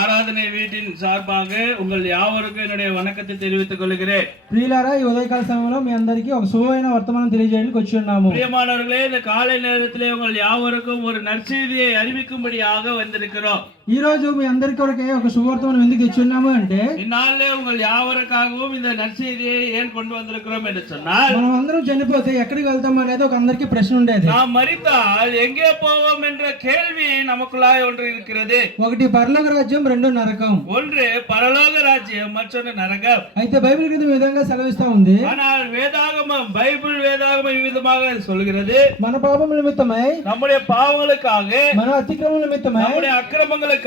ஆராதனை வீட்டின் சார்பாக உங்கள் யாவருக்கும் என்னுடைய வணக்கத்தை தெரிவித்துக் கொள்கிறேன். ప్రియులారా ఈ ఉదయకాల సమయంలో మీ అందరికీ ఒక శుభమైన వర్తమానం తెలియజేయడానికి వచ్చి ఉన్నాము. பிரியமானவர்களே இந்த காலை நேரத்திலே உங்கள் யாவருக்கும் ஒரு நற்செய்தியை அறிவிக்கும்படியாக வந்திருக்கிறோம். ఈ రోజు మీ అందరి కొరకే ఒక శుభవర్తమానం ఎందుకు ఇచ్చి ఉన్నాము అంటే இந்நாளிலே உங்கள் யாவருக்காகவும் இந்த நற்செய்தியை ஏன் கொண்டு வந்திருக்கிறோம் என்று சொன்னால் మనం అందరం చనిపోతే ఎక్కడికి వెళ్తాం అనేది ఒక అందరికీ ప్రశ్న ఉండేది. நாம் మరిத்தால் எங்கே போவோம் என்ற கேள்வி நமக்குள்ளாய் ஒன்று இருக்கிறது. ఒకటి పరలోక రాజ్యం, రెండు నరకం. ஒன்று பரலோக ராஜ்யம், மற்றொன்று நரகம். అయితే బైబిల్ గ్రంథం ఈ విధంగా సెలవిస్తా ఉంది. ஆனால் வேதாகமம் பைபிள் வேதாகமம் விதமாக சொல்கிறது మన పాపముల నిమిత్తమై, நம்முடைய பாவங்களுக்காக, మన అతిక్రమముల నిమిత్తమై, நம்முடைய అక్రమங்களுக்காக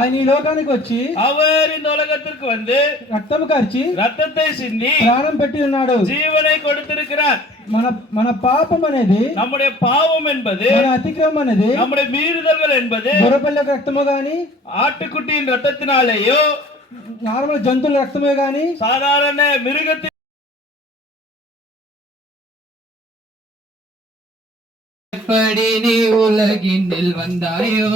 ఆయన ఈ లోకానికి వచ్చి அவர் இந்த உலகத்திற்கு வந்து రక్తము కార్చి ரத்தத்தை சிந்தி ప్రాణం పెట్టి ఉన్నాడు. ஜீவனை கொடுத்திருக்கிறார். మన పాపం అనేది, நம்முடைய பாவம் என்பது, మన అతిక్రమం అనేది, நம்முடைய மீறுதல்கள் என்பது గొర్రెపిల్ల రక్తము గాని, ஆட்டுக்குட்டியின் ரத்தத்தினாலேயோ, నార్మల్ జంతువుల రక్తమే గాని, சாதாரண மிருகத்தின் எப்படி நீ உலகினில் வந்தாயோ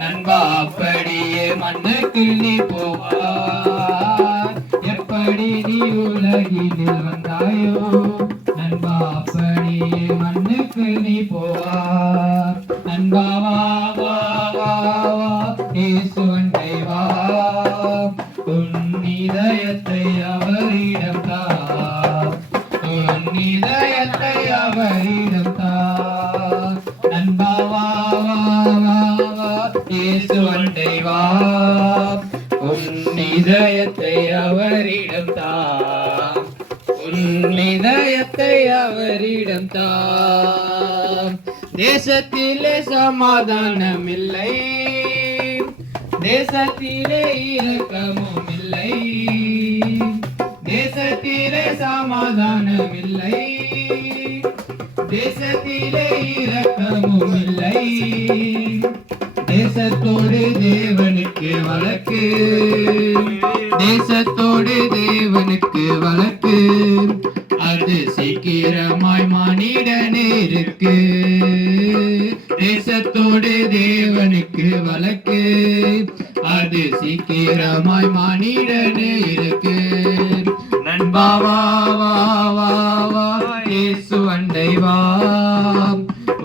நண்பா அப்படியே மண்ணுக்கு நீ போவாய். எப்படி நீ உலகினில் வந்தாயோ நண்பா அப்படியே மண்ணுக்கு நீ போவாய். நண்பா வா வா வா வா இயேசுவண்டை வா உன் இதயத்தை அவரிடம் தா உன் இதயத்தை அவரிடம் தா. நண்பா வா வா வா வா இயேசுவண்டை வா உன் இதயத்தை அவரிடம் தா உன் இதயத்தை அவரிடம் தா. தேசத்திலே சமாதானம் இல்லை, தேசத்திலே இரக்கமும் இல்லை, தேசத்திலே சமாதானம் இல்லை, தேசத்திலே இரக்கமும் இல்லை. தேசத்தோடு தேவனுக்கு வழக்கு, தேசத்தோடு தேவனுக்கு வழக்கு, அது சீக்கிரமாய் மானிடனேருக்கு. தேசத்தோடு தேவனுக்கு வழக்கு, அது சீக்கிரமாய் மானிடனேருக்கு. நண்பா வா வா வா இயேசு அண்டை வா,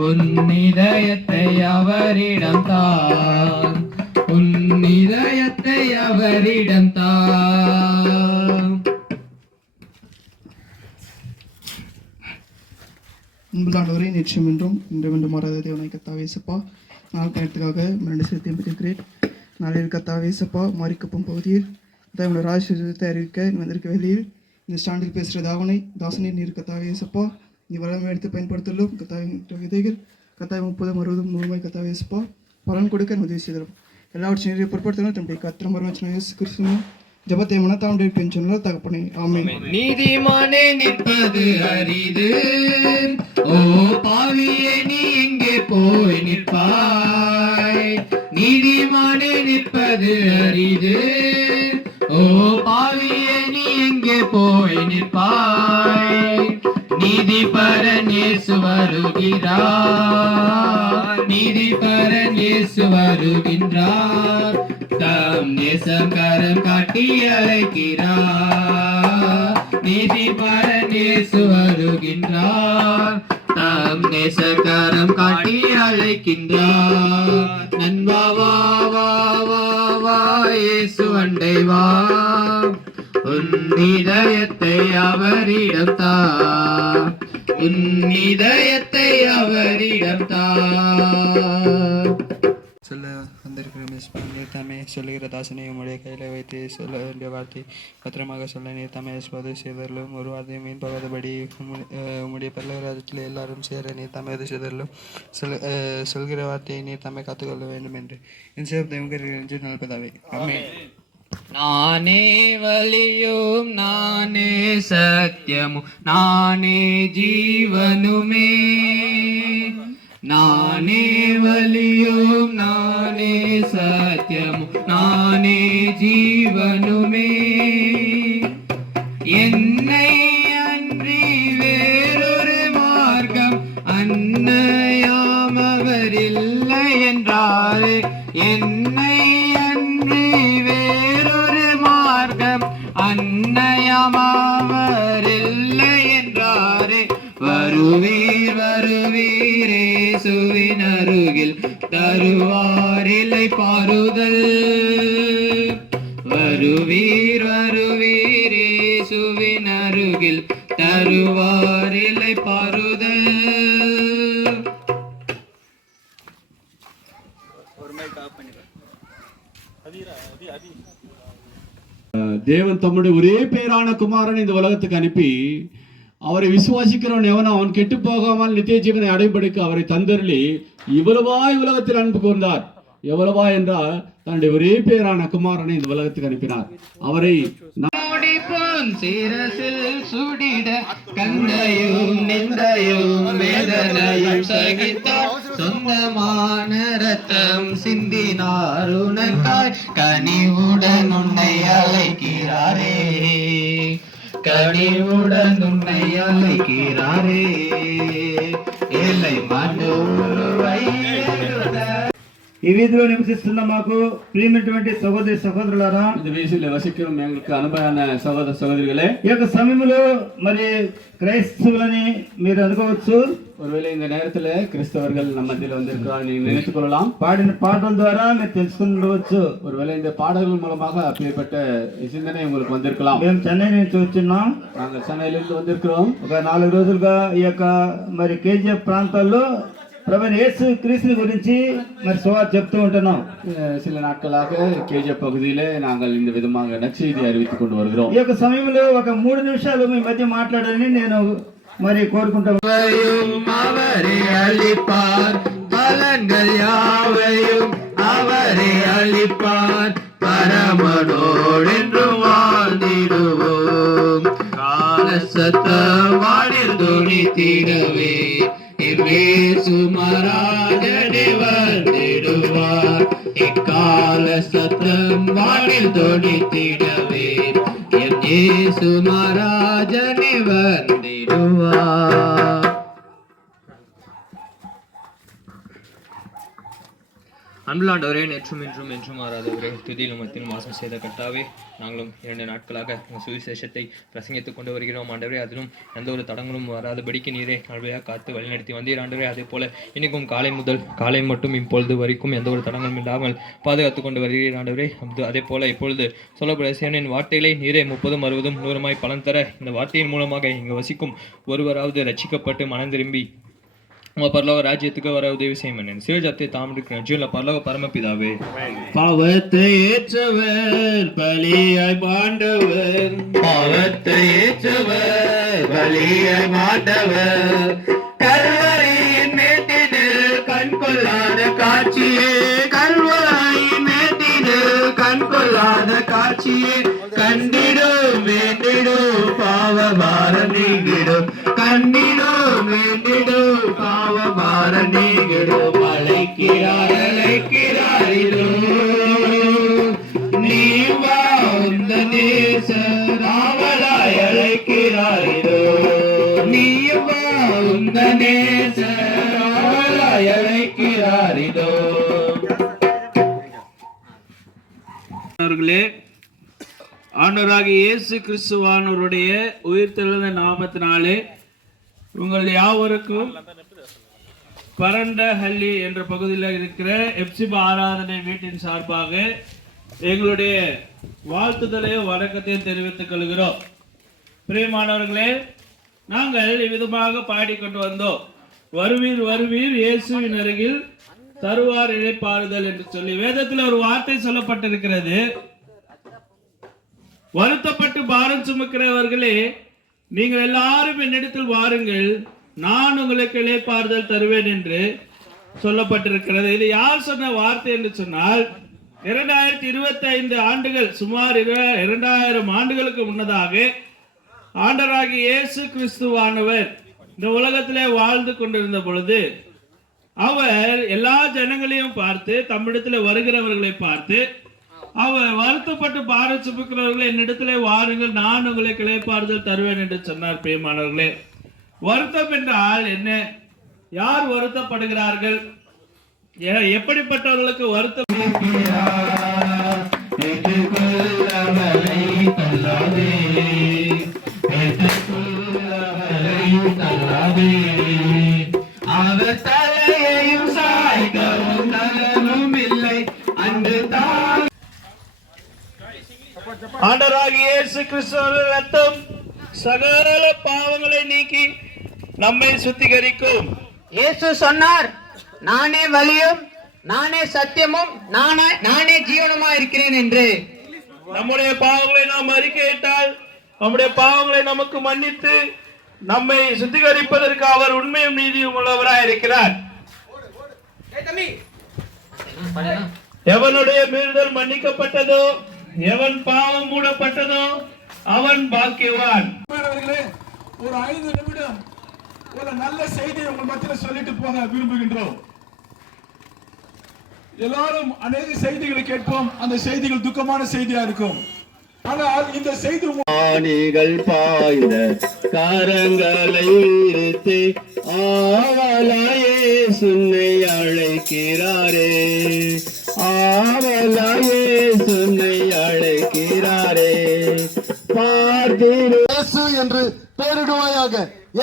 உன் இதயத்தை அவரிடம் தா, உன் இதயத்தை அவரிடம் தா. அன்புள்ளாண்டவரை நிச்சயம் என்றும் இன்றும் மாறாத தேவனை கர்த்தாவே இயேசுப்பா, நாள் பயணத்துக்காக நன்றி செலுத்தி இருக்கிறேன். நாளில் கர்த்தாவே இயேசுப்பா, மாறிக்கப்போம் பகுதியில் உங்களோட ராஜ்யத்தை அறிவிக்க வந்திருக்க வெளியில் இந்த ஸ்டாண்டில் பேசுகிற தாசனை நீர் கர்த்தாவே இயேசுப்பா, நீ வளமை எடுத்து பயன்படுத்தலும் கர்த்தாவே விதைகள் கர்த்தாவே 30, 60, 100 கர்த்தாவே இயேசுப்பா பலன் கொடுக்க உதவி செய்தோம். எல்லாவற்றையும் நிறைய பொருட்படுத்தணும் தன்னுடைய கத்திரம் வருவச்சன இயேசு கிறிஸ்துவின் ஜபத்தை மனத்தாவுடைய பெஞ்சொல்ல தகப்பனே ஆமென். நீதிமானே நிற்பது அரிது, ஓ பாவியே நீ எங்கே போய் நிற்பாய். நீதிமானே நிற்பது அரிது, ஓ பாவியே நீ எங்கே போய் நிற்பாய். நீதிபரன் இயேசு வருகிறார், நீதிபரன் இயேசு வருகின்றார். தம் நேசம் கரம் காட்டி அழைக்கிறார், நீதிபரன் இயேசு வருகின்றார். தம் நேசம் கரம் காட்டி அழைக்கின்றார். நண்பா வா வா வா வா இயேசு அண்டை வா, உன் இதயத்தை அவரிடம் தா, உன் இதயத்தை அவரிடம் தா. சொல்ல வந்திருக்கிற நீர் தாமே சொல்லுகிற தாசனை உம்முடைய கையில் வைத்து சொல்ல வேண்டிய வார்த்தை பத்திரமாக சொல்ல நீர் தாமே உதவி செய்தரலும். ஒரு வார்த்தையை மீன் போகாதபடி உம்முடைய பல்லவராஜத்தில் எல்லாரும் சேர நீர் தாமே உதவி செய்தரலும். சொல்கிற வார்த்தையை நீர் தாமே காத்துக்கொள்ள வேண்டும் என்று என் சேவத்தை என்று நல்லதாவே ஆமென். நானே வலியும் நானே சத்தியமும் நானே ஜீவனுமே, நானே வலியும் நானே சத்தியமும் நானே ஜீவனுமே. என்னை அன்றி வேறொரு மார்க்கம் அன்னையாமவரில்லை என்றாரே, என்னை அன்றி வேறொரு மார்க்கம் அன்னையாமவரில்லை என்றாரே. வருவீர் வருவீர் இயேசுவின் அருகில் தருவாரில்லை பாருதல். வருவீர் வருவீர் இயேசுவின் அருகில் தருவாரில்லை பாருதல். தேவன் தம்முடைய ஒரே பேரான குமாரன் இந்த உலகத்துக்கு அனுப்பி அவரை விசுவாசிக்கிறவன் எவனோ அவன் கெட்டு போகாமல் நித்திய ஜீவனை அடைபடுக்க அவரை தந்தருளி இவ்வளவாய் உலகத்தில் அன்பு கூர்ந்தார். எவ்வளவா என்றால் தன்னுடைய ஒரே பேரான குமாரனை இந்த உலகத்துக்கு அனுப்பினார். அவரை சிரசில் சுடிட கந்தையும் நிந்தையும் வேதனையும் சகித்தார். சொந்தமான ரத்தம் சிந்தினார் உனக்காய், கனிவுடன் உன்னை அழைக்கிறாரே, கனிவுடன் உன்னை அழைக்கிறாரே. இல்லை மனுவை ఈ వీధిలో నివసిస్తున్న మాకు ప్రియమైనటువంటి సహోదరి సహోదరులారా, இந்த வீதியில் வசிக்கும் எங்களுக்கு அனுபவான சகோதர சகோதரிகளே, ఈ యొక్క సమయంలో మరి క్రైస్తవులని మీరు అనుకోవచ్చు. ஒருவேளை இந்த நேரத்தில் கிறிஸ்தவர்கள் நம்ம மத்தியில் வந்திருக்கிறார் நீங்க நினைத்துக் கொள்ளலாம். పాడిన పాటల ద్వారా మీరు తెలుసుకుండవచ్చు. ஒருவேளை இந்த பாடல்கள் மூலமாக அப்பேற்பட்ட சிந்தனை உங்களுக்கு வந்திருக்கலாம். మేము చెన్నై నుంచి వచ్చున్నాం. நாங்கள் சென்னையிலிருந்து வந்திருக்கிறோம். ఒక 4 రోజులుగా ఈ యొక్క మరి కేజీఎఫ్ ప్రాంతాల్లో ప్రభువైన యేసు క్రీస్తుని గురించి మరి సువార్త చెప్తూ ఉంటున్నాం. சில நாட்களாக கேஜிஎஃப் பகுதியிலே நாங்கள் இந்த விதமாக நற்செய்தி அறிவித்துக் கொண்டு வருகிறோம். ఈ యొక్క సమయంలో ఒక 3 నిమిషాలు మీ మధ్య మాట్లాడాలని నేను మరి కోరుకుంటాం. அவரே அளிப்பார், பலன்கள் யாவையும் அவரே அளிப்பார். பரமனோடென்று வாழ்ந்திடுவோம், கால சத்தம் வானில் துணித்திடவே இயேசு மகாராஜனே வந்திடுவார். இக்கால சத்தம் வானில் துணித்திடவே இயேசு மகாராஜனே வந்திடுவார். அன்புலாண்டவரே, நேற்றும் இன்றும் என்றும் மாறாதவரே, துதியிலும் மத்தியிலும் வாசம் செய்த கர்த்தாவே, நாங்களும் 2 நாட்களாக உங்கள் சுவிசேஷத்தை பிரசங்கித்துக் கொண்டு வருகிறோம் ஆண்டவரே. அதிலும் எந்த ஒரு தடங்களும் வராதபடிக்கு நீரே நல்லபடியாக காத்து வழிநடத்தி வந்தீர் ஆண்டவரே. அதே போல இன்னைக்கும் காலை மட்டும் இப்பொழுது வரைக்கும் எந்த ஒரு தடங்களும் இல்லாமல் பாதுகாத்து கொண்டு வருகிறீர் ஆண்டவரே. அதே போல இப்பொழுது சொல்லப்பட சேனின் வார்த்தைகளை நீரே 30, 60, 100 பலன் தர இந்த வார்த்தையின் மூலமாக இங்கு வசிக்கும் ஒருவராவது ரட்சிக்கப்பட்டு மனம் திரும்பி உங்கள் பரலோக ராஜ்யத்துக்கு வர உதவி செய்யும். சிவஜாத்தை தாமிருக்கிறேன் ஜீவன பரலோக பரமபிதாவே. பாவத்தை ஏற்றவர் பலியாய் மாண்டவர், பாவத்தை ஏற்றவர் பலியாய் மாண்டவர், கல்வரியின் மேட்டினில் கண் கொள்ளாத காட்சியே, கல்வரியின் மேட்டினில் கண் கொள்ளாத காட்சியே, கண்டிடும் வேண்டிடும் பாவபாரம் நீங்கிடும், கண்டிடும் வேண்டிடும் பாவபாரம் நீங்கிடும். அழைக்கிறார் அழைக்கிறாரிலோ நீ வாழ்ந்த தேச ராவலாய் அழைக்கிறாரிலோ, நீ வாழ்ந்த தேச ராவலாய் அழைக்கிறாரிலோ. ஆண்டவராகிய இயேசு கிறிஸ்துவானவருடைய உயிர்த்தெழுந்த நாமத்தினாலே உங்கள் யாவருக்கும் பரண்டஹள்ளி என்ற பகுதியில் இருக்கிற எப்சிபா ஆராதனை வீட்டின் சார்பாக எங்களுடைய வாழ்த்துதலையும் வணக்கத்தையும் தெரிவித்துக் கொள்கிறோம். பிரியமானவர்களே, நாங்கள் இவ்விதமாக பாடிக்கொண்டு வந்தோம். வருவீர் வருவீர் இயேசுவின் அருகில் தருவார் இழைப்பாறுதல் என்று சொல்லி வேதத்தில் ஒரு வார்த்தை சொல்லப்பட்டிருக்கிறது. வருத்தப்பட்டு பாரம் சுமக்கிறவர்களே, நீங்கள் எல்லாரும் என்னிடத்தில் வாருங்கள், நான் உங்களுக்கு இளைப்பாறுதல் தருவேன் என்று சொல்லப்பட்டிருக்கிறது. இது யார் சொன்ன வார்த்தை என்று சொன்னால், 2025 ஆண்டுகள், சுமார் 2000 ஆண்டுகளுக்கு முன்னதாக ஆண்டவராகிய இயேசு கிறிஸ்துவானவர் இந்த உலகத்திலே வாழ்ந்து கொண்டிருந்த பொழுது அவர் எல்லா ஜனங்களையும் பார்த்து, தம்மிடத்தில் வருகிறவர்களை பார்த்து, அவர் வருத்தப்பட்டு பாரம் சுமக்கிறவர்களை என்னிடத்திலே வாருங்கள், நான் உங்களுக்கு இளைப்பாறுதல் தருவேன் என்று சொன்னார். பிரியமானவர்களே, வருத்தம் என்றால் என்ன? யார் வருத்தப்படுகிறார்கள்? எப்படிப்பட்டவர்களுக்கு வருத்தம்? அவர் தலையையும் சாய்க்கவும் நலனும் இல்லை அன்று தான். ஆண்டவராகிய இயேசு கிறிஸ்துவின் ரத்தம் சகல பாவங்களை நீக்கி நம்மை சுத்திகரிக்கும். இயேசு சொன்னார், நானே வழியும் நானே சத்தியமும் நானே ஜீவனுமா இருக்கிறேன் என்று. நம்முடைய பாவங்களை நாம் அறிக்கையிட்டால் நம்முடைய பாவங்களை நமக்கு மன்னித்து நம்மை சுத்திகரிப்பதற்கு அவர் உண்மையும் நீதியும் உள்ளவராய் இருக்கிறார். எவனுடைய மீறுதல் மன்னிக்கப்பட்டதோ, எவன் பாவம் மூடப்பட்டதோ அவன் பாக்கியவான். ஒரு 5 நிமிடம் ஒரு நல்ல செய்தியை உங்கள் மத்தியில் சொல்லிட்டு போக விரும்புகின்றோம். எல்லாரும் அநேக செய்திகளை கேட்போம். அந்த செய்திகள் துக்கமான செய்தியா இருக்கும். ஆனால் இந்த செய்தி ஆணிகள் பாய்ந்த கரங்களை விரித்து ஆவலாயே சுன்னை அழைக்கிறாரே, ஆவலாயே சுன்னை அழைக்கிறாரே. இயேசு என்று பெயரிடுவாயாக,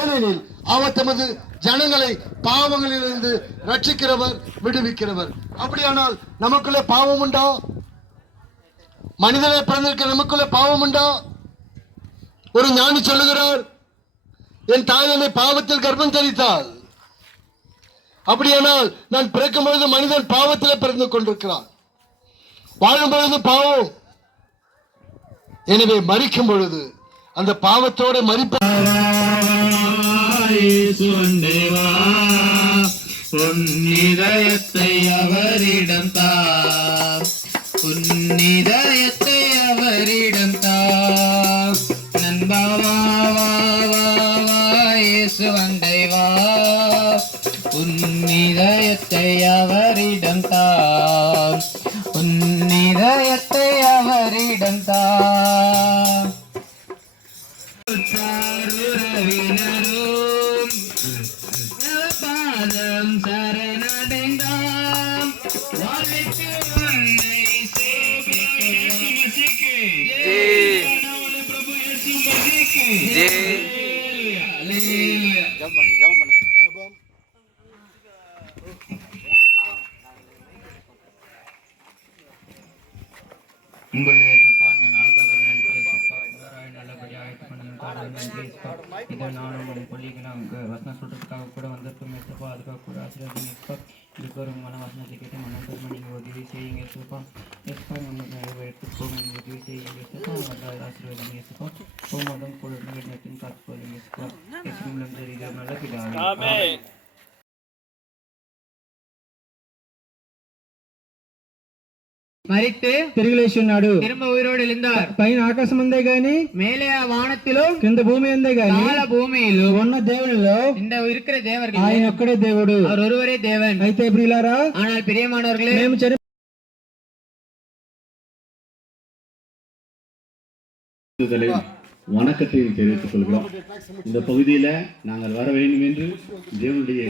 ஏனெனில் அவர் தமது ஜனங்களை பாவங்களிலிருந்து ரட்சிக்கிறவர், விடுவிக்கிறவர். அப்படியானால் நமக்குள்ளே பாவம் உண்டா? மனிதனை பிறந்திருக்க நமக்குள்ளே பாவம் உண்டா? ஒரு ஞானி சொல்லுகிறார், என் தாய் என்னை பாவத்தில் கர்ப்பம் தரித்தாள். அப்படியானால் நான் பிறக்கும் பொழுது மனிதன் பாவத்திலே பிறந்து கொண்டிருக்கிறான், வாழும் பொழுது பாவம். எனவே மரிக்கும் பொழுது அந்த பாவத்தோடு உன்னிதயத்தை அவரிடம் தான், உன்னிதயத்தை அவரிடம் தான். நண்பாவா இயேசு வண்டை வா, உன்னிதயத்தை அவரிடம் தான், உன்னிதயத்தை அவரிடம் தான். பாதம் சரணடைந்தாம், வாழ்வை அல்லேலூயா. உங்களுடைய ஏசப்பா இந்த நாளுக்காக நன்றி ஏசப்பா. எல்லாரும் நல்லபடியாக ஆயத்து பண்ணதுக்காக நன்றி ஏசப்பா. இதை நானும் உங்களுடைய பள்ளிக்கு நாங்கள் வசனம் சொல்றதுக்காக கூட வந்திருக்கோம் ஏசப்பா. அதுக்காக கூட ஆசீர்வாதம் ஏசப்பா. இதுக்கு ஒரு மன வசனத்தை கேட்டு மனம் பெருமை நீங்கள் உதவி செய்யுங்க ஏசப்பா. ஏசப்பா நம்ம எடுத்து போக நீங்கள் உதவி செய்யுங்க ஏசப்பா. நல்லா ஆசீர்வாதம் ஏசப்பா. போகும்போதும் கூட நேரத்தின் காத்துக்கொள்ளுங்க ஏசப்பா. ஏசுவின் சரி இது நல்ல பிதாவே. మరితే తిరిగి లేచి ఉన్నాడు. తిరుమ ఉయిరోడు ఎలిందార్. పైన ఆకాశం ఉందే గాని మేలే ఆ వానத்திலோ కింద భూమి ఉందే గాని తాళ భూమిలో ఉన్న దేవునిలో இந்த இருக்கிற தேவர்கள் ఆయన ఒక్కడే దేవుడు. அவர் ஒருவரே தேவன். అయితే ప్రియులారా ஆனால் பிரியமானவர்களே మేము வணக்கத்தை தெரிவித்துக் கொள்கிறோம். இந்த பகுதியில நாங்கள் வர வேண்டும் என்று தேவனுடைய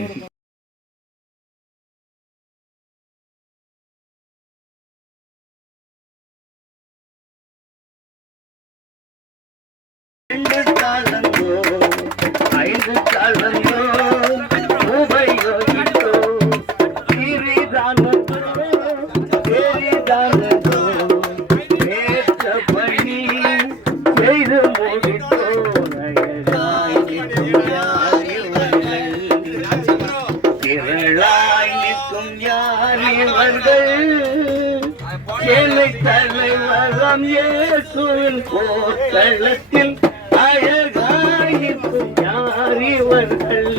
தலைவரம் இயேசுவின் போர்க்களத்தில் அழகாயிருக்கும் யார் இவர்கள்?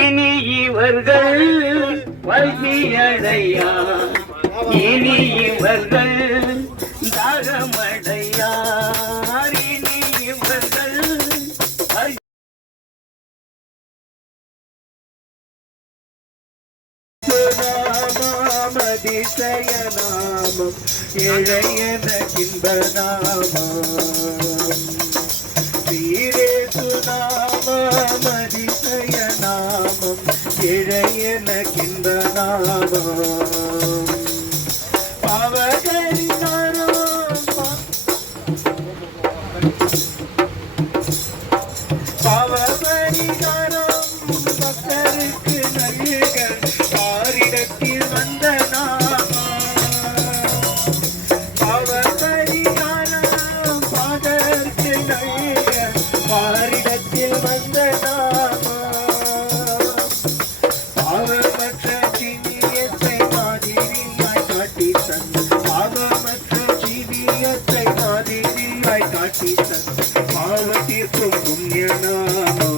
இனி இவர்கள் வழியடையா, இனி இவர்கள் தாகமடையார், இனி இவர்கள் அதிசய நாமம் இழையன இன்ப நாமம் சீரே சுநாமம் அதிசய நாமம் இழையன இன்ப நாமம் பாவபரிகாரம் பக்தருக்கு நல்க பாரிடத்தில் வந்த பாவபரிகாரம் பாதற்கு நல்க பாரிடத்தில் வந்த பாவமற்ற ஜீவியத்தை மாதிரியாய் காட்டி தந்த பாவமற்ற ஜீவியத்தை மாதிரியாய் காட்டி தந்த பாவத்திற்கும் புண்ணியநாமா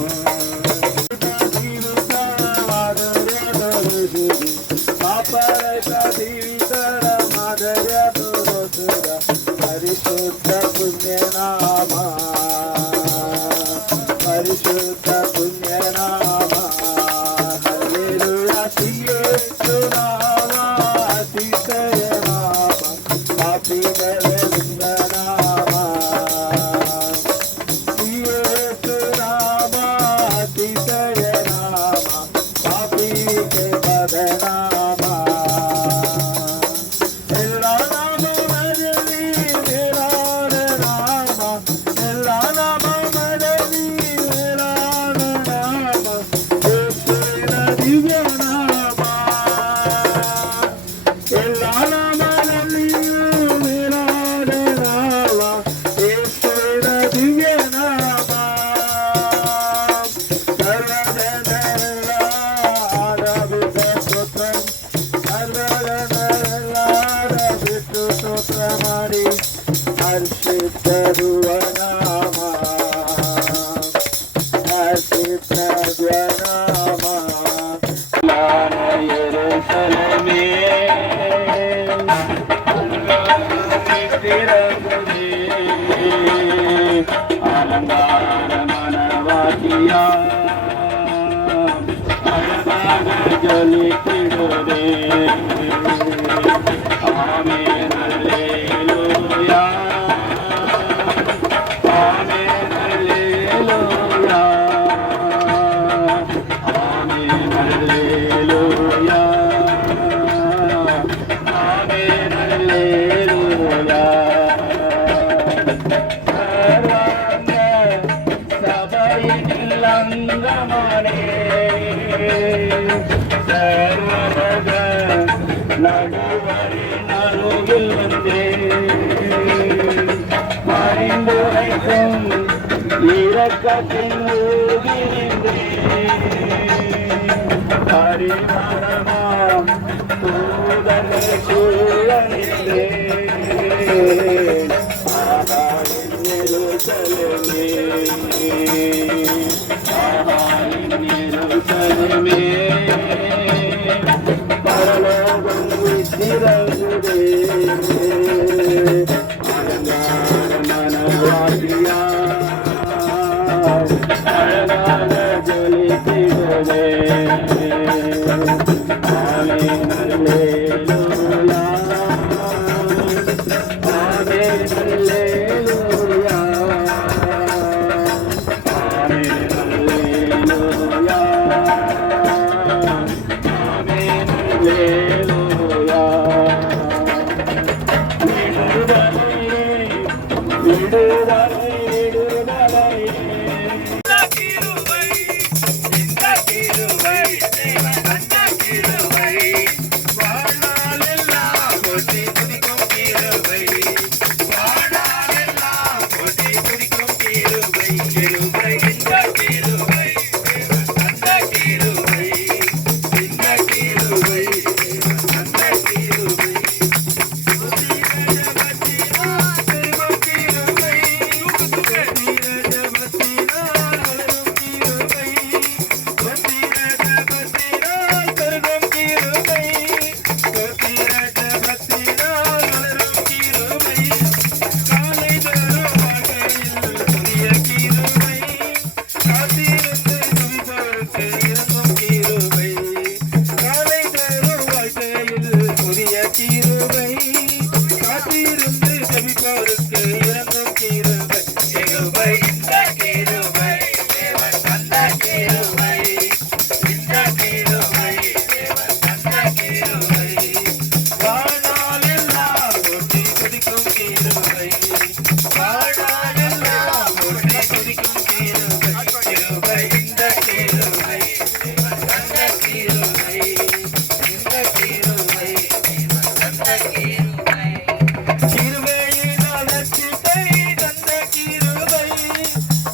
పరిశుద్ధ పుణ్యనామా పరిశుద్ధ పుణ్యనామా హల్లెలూయా యేసు నామా అతిశయ నామా పాపిగల నామా యేసు నామా అతిశయ నామా పాపికే బదనామా சபையில் அங்கமானே சர்வலக நடுவரின் அருகில் வந்தே மறைந்துரைக்கும் இரக்கத்தின் ஊகிரிந்தே பரிமளமாம் தூதர்கள் சூழலிலே ஆகாயின் எருசலேமே ஆகாயின் எருசலேமே பரலோகம் வித்திரங்குதே அலங்கார மனவாசியா அழகாக ஜொலித்திடுதே ஆமென் அல்லேலூயா ஆமென் அல்லேலூயா ஆமென் அல்லேலூயா ஆமென் அல்லேலூயா விடுதலை விடுதலை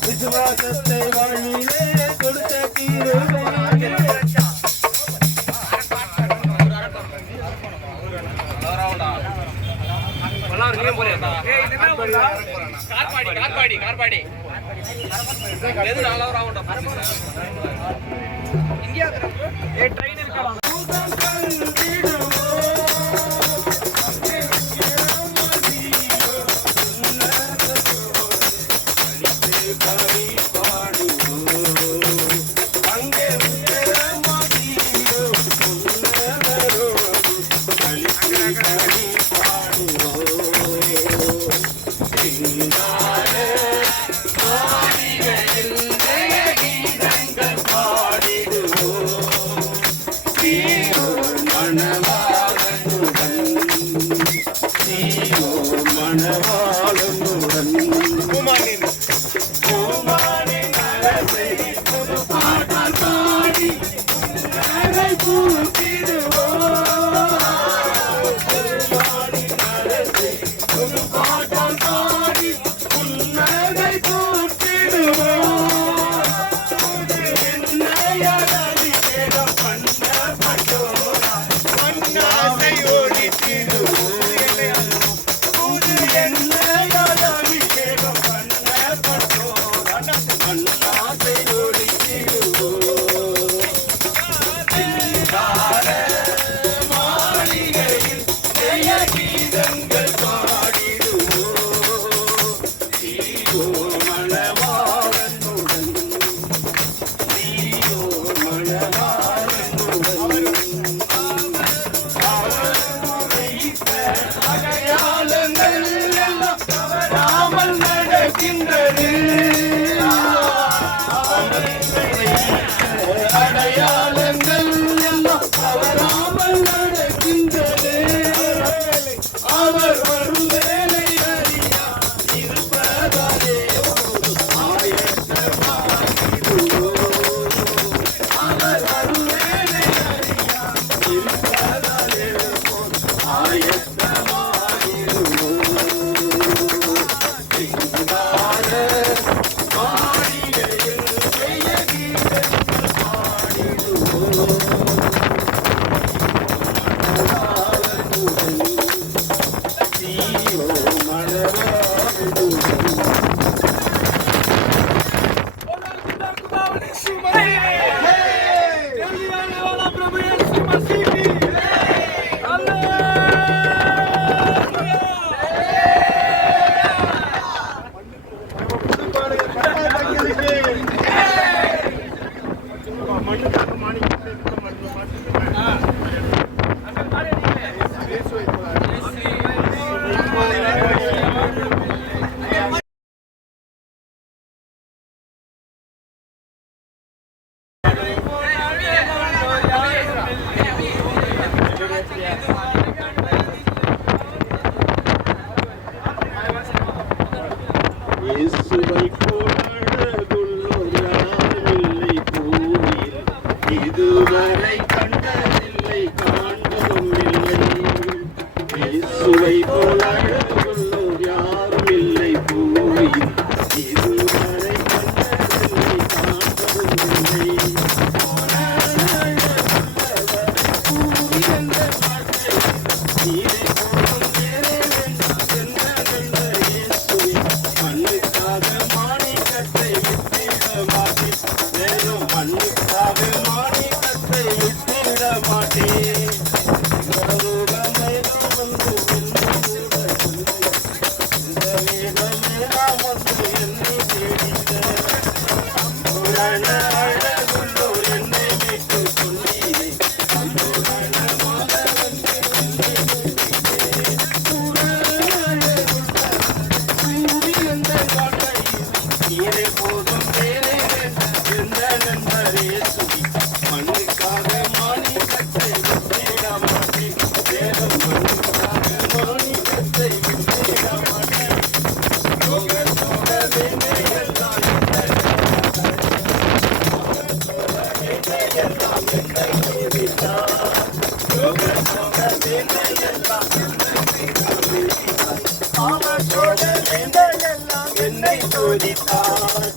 விசுவாசத்தை வாழ்விலே கொடுத்த கிருபை என்ன இதுவரை கண்டதில்லை காண்பதும் இல்லை இயேசுவை போல் அழகுள்ளோர் யாரும் இல்லை பூமியில் இதுவரை கண்டதில்லை காண்பதும் இல்லை என்னை சோதித்தார்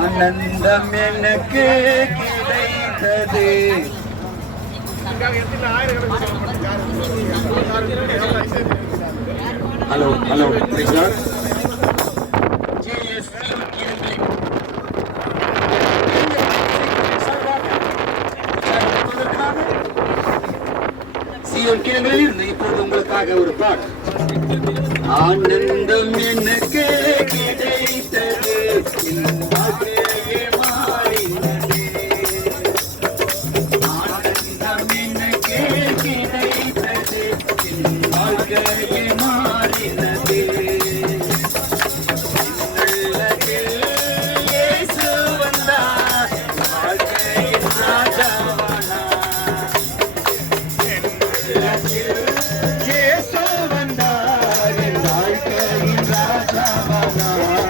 ஆனந்தம் எனக்கு கிடைத்தது. ஹலோ ஹலோ இப்பொழுது உங்களுக்காக ஒரு பாட்டு. ஆனந்தம் எனக்கு கிடைத்தது, வாழ்க்கையே மாறினது. ஆனந்தம் எனக்கு கிடைத்தது, வாழ்க்கையே மாறினது. உள்ளத்தில் இயேசு வந்தார், வாழ்க்கையின் ராஜாவானார். இயேசு வந்தார், என் வாழ்க்கையின் ராஜாவானார்.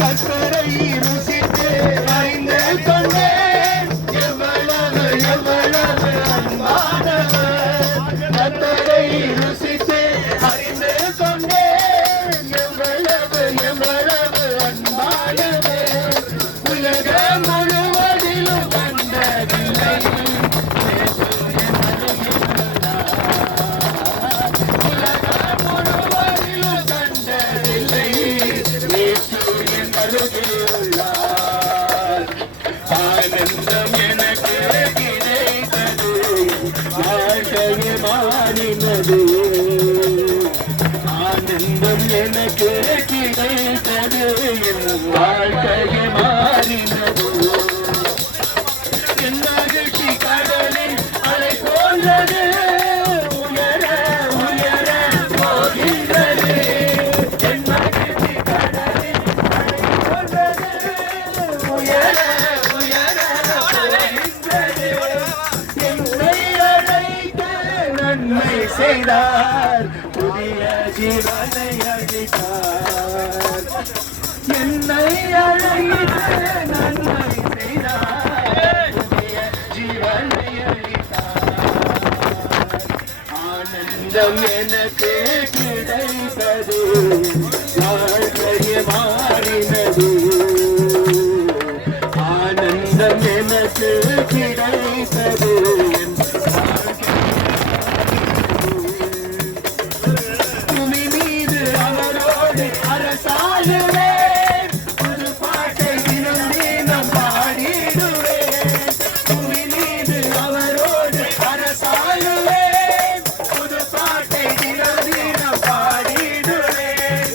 கர்த்தரை ருசித்து அறிந்து கொண்டேன், எவ்வளவு எவ்வளவு அன்பானவர். கர்த்தரை ருசித்து அறிந்து கொண்டேன், எவ்வளவு எவ்வளவு அன்பானவர். உலகம் முழுவதிலும் கண்டதில்லை ஆனந்தம் எனக்கு கிடைத்தது, வாழ்க்கையே மாறினது. ஆனந்தம் எனக்கு கிடைத்தது, வாழ்க்கையே மாறினது. என் மகிழ்ச்சி கடலின் அலை போன்றது, உயர உயர போகின்றது. என் மகிழ்ச்சி கடலின் அலை போன்றது, உயர உயர போகின்றது. என்னை அழைத்த நன்மை செய்தார், புதிய ஜீவனை அளித்தார். என்னை அழைத்த நன்மை செய்தார், புதிய ஜீவனை அளித்தார். ஆனந்தம் எனக்கு கிடைத்தது, வாழ்க்கையே மாறினது. ஆனந்தம் எனக்கு கிடைத்தது, பூமி மீது அவரோடு அரசாளுவேன், புது பாட்டை தினம் தினம் பாடிடுவேன். பூமி மீது அவரோடு அரசாளுவேன், புது பாட்டை தினம் தினம் பாடிடுவேன்.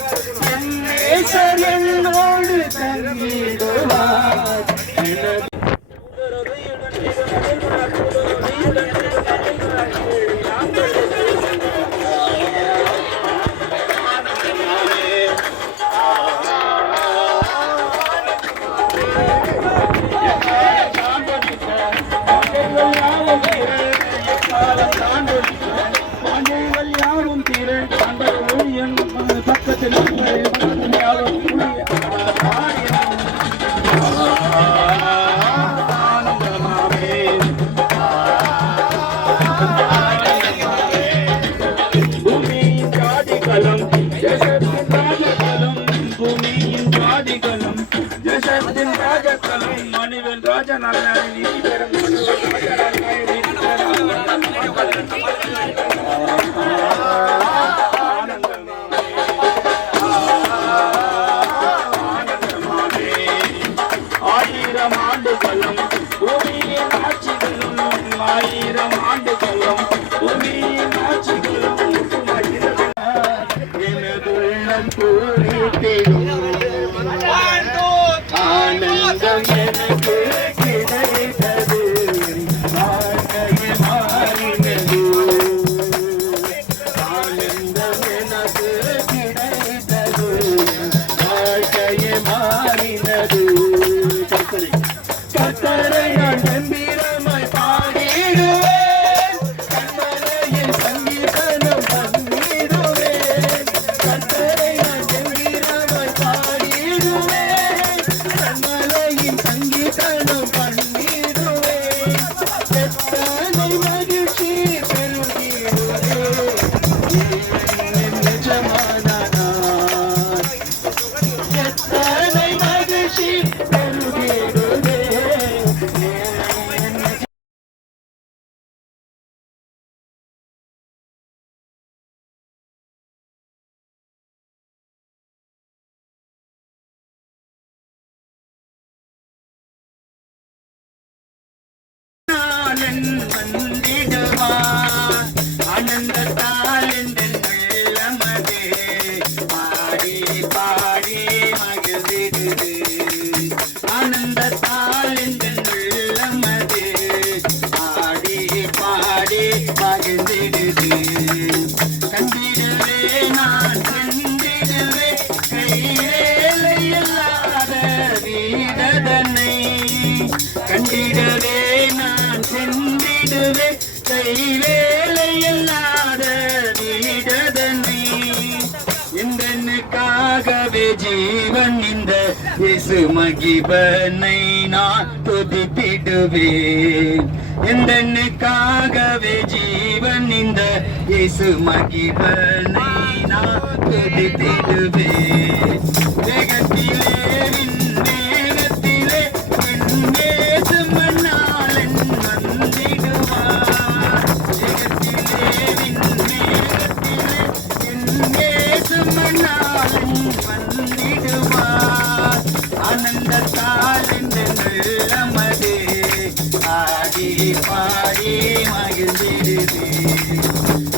என் நேசர் என்னோடு தங்கிடுவார். ஆயிரம் ஆண்டுகளும் பூமியின் ஆட்சிகளும், ஆயிரம் ஆண்டுகளும் பூமியின் ஆட்சிகளும் எனதுள்ளம் பூரித்திடும். ஆனந்தம் எனக்கு கிடைத்தது, வாழ்க்கையே மாறினது. ஆனந்தம் எனக்கு கிடைத்தது, வாழ்க்கையே மாறினது. கர்த்தரை வந்திடுவார் ஆனந்தத்தால் இந்த உள்ளமதே பாடி பாடி மகிழ்ந்திடுது ஆனந்தத்தால் இந்த உள்ளமதே பாடி பாடி மகிழ்ந்திடுது கண்டிடவே நான் கண்டிடுவே கைவேலை இல்லாத வீரதனை கண்டிடவே நான் சென்றிடுவே கைவேலை இல்லாத வீரதனை எந்தனுக்காகவே ஜீவன் இந்த இயேசு மகிபனை நான் துதித்திடுவேன் எந்தனுக்காகவே ஜீவன் இந்த இயேசு மகிபனை நான் துதித்திடுவேன் வேகத்திலே வேகத்திலே என் இயேசு மன்னாளன் வந்திடுவார் வேகத்திலே வேகத்திலே என் இயேசு மன்னாளன் வந்திடுவார் ஆனந்தத்தால் இந்த உள்ளமதே ஆடி பாடி மகிழ்ந்திடுவே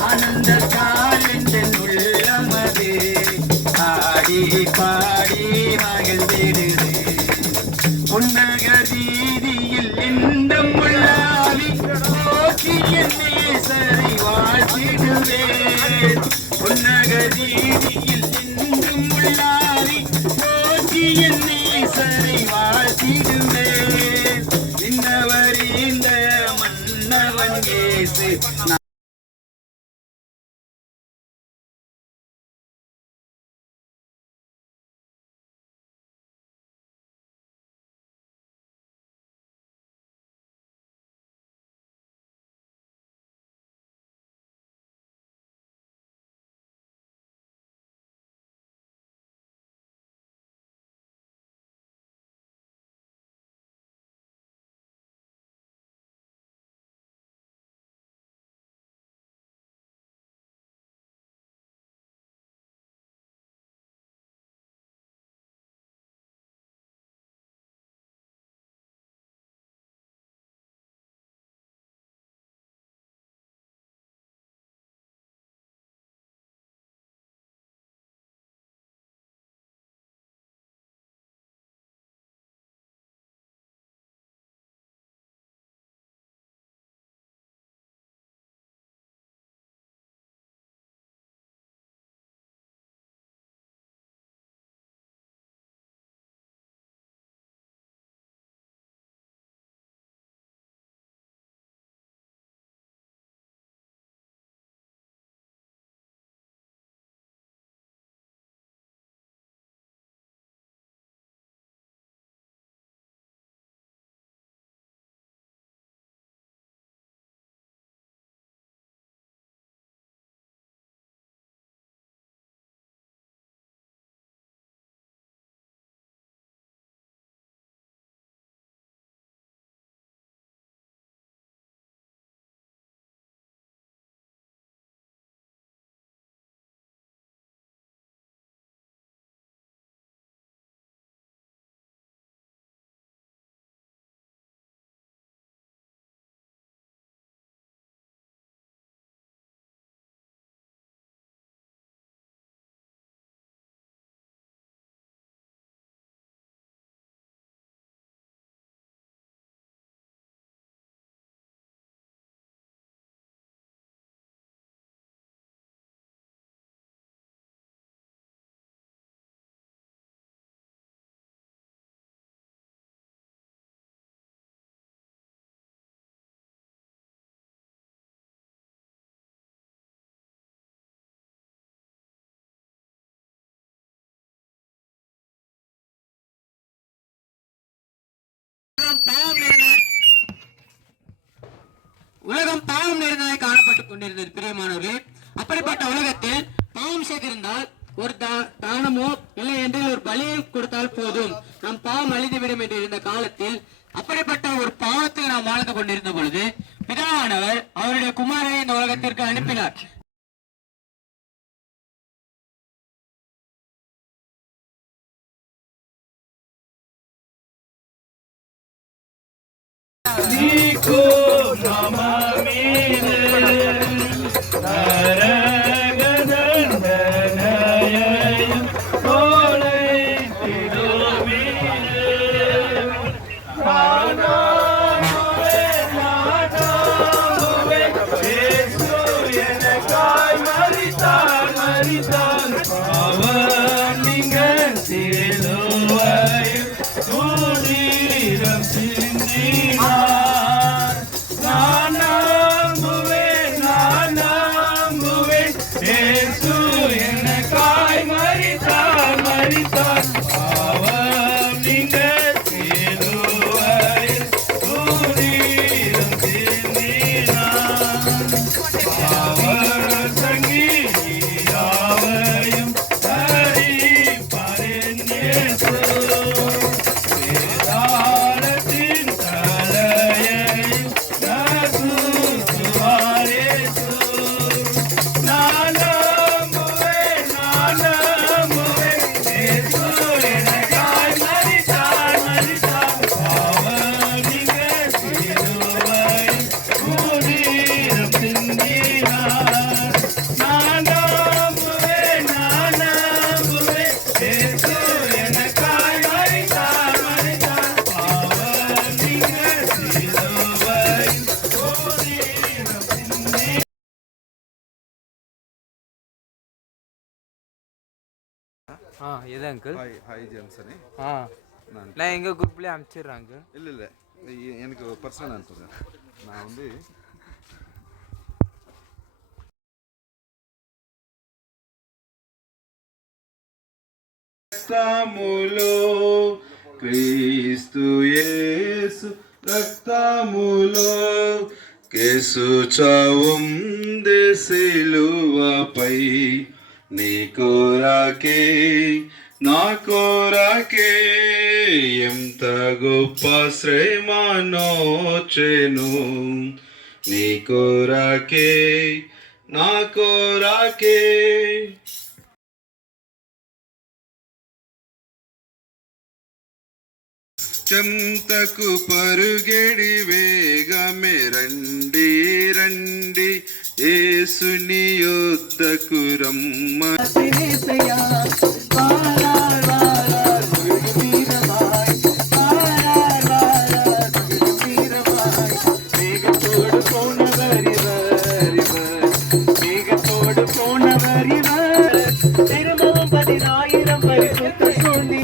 ஆனந்தத்தால் இந்த உள்ளமதே ஆடி பாடி மகிழ்ந்திடுவே புன்னக வீதியில் இந்த முள்ளாவி போக்கிய நேசரை வாழ்த்திடுவேன் புன்னக வீதியில் இந்த முள்ளாவி போக்கிய நேசரை வாழ்த்திடுவேன் இன்னவர் இந்த மன்னவன் இயேசு உலகம் பாவம் நிறைந்ததாய் காணப்பட்டுக் கொண்டிருந்தது பிரியமானவர்களே. அப்படிப்பட்ட உலகத்தில் பாவம் செய்திருந்தால் ஒரு தானமோ இல்லை என்று ஒரு பலியை கொடுத்தால் போதும், நம் பாவம் அழிந்துவிடும் என்று இருந்த காலத்தில் அப்படிப்பட்ட ஒரு பாவத்தில் நாம் வாழ்ந்து கொண்டிருந்த பொழுது பிதாவானவர் அவருடைய குமாரனை இந்த உலகத்திற்கு அனுப்பினார். நீக்கோ நாம சிந்தினார். நான் நம்புவேன், நான் நம்புவேன், இயேசு எனக்காய் மரித்தார், மரித்தார். பாவம் நீங்க சிலுவையில் தூரிலும் சிந்தினார். பாவ சங்கீயாவையும் தரிப்பாரின் இயேசு. வேதாளத்தின் தலையையும் நசுக்குவார் இயேசு. நான் நம்புவேன், நான் நம்புவேன், இயேசு எனக்காய் மரித்தார், மரித்தார். பாவம் நீங்க சிலுவையில் தூரிலும் சிந்தினார். நான் நம்புவேன், நான் நம்புவேன், இயேசு எனக்காய் மரித்தார், மரித்தார். பாவம் நீங்க சிலுவையில் தூரிலும் சிந்தினார். எது அங்கிள்? ஹாய் ஜேம்ஸ் அண்ணே. நான் எங்கள் குரூப்லேயே அனுப்பிச்சிடுறேன் அங்கிள். இல்லை எனக்கு பர்சனல் அனுப்புங்க. நான் வந்து రక్తములో క్రీస్తు యేసు రక్తములో కేసు చావుంది సిలువపై నీ కోరాకే నా కోరాకే ఎంత గొప్ప శ్రమనోచెను నీ కోరాకే నా కోరాకే చెంతకు పరుగెడి వేగమే రండి రండి యేసుని యొద్దకు రమ్మ திரும்பவும் 10,000 பரிசுத்த சூழ்நி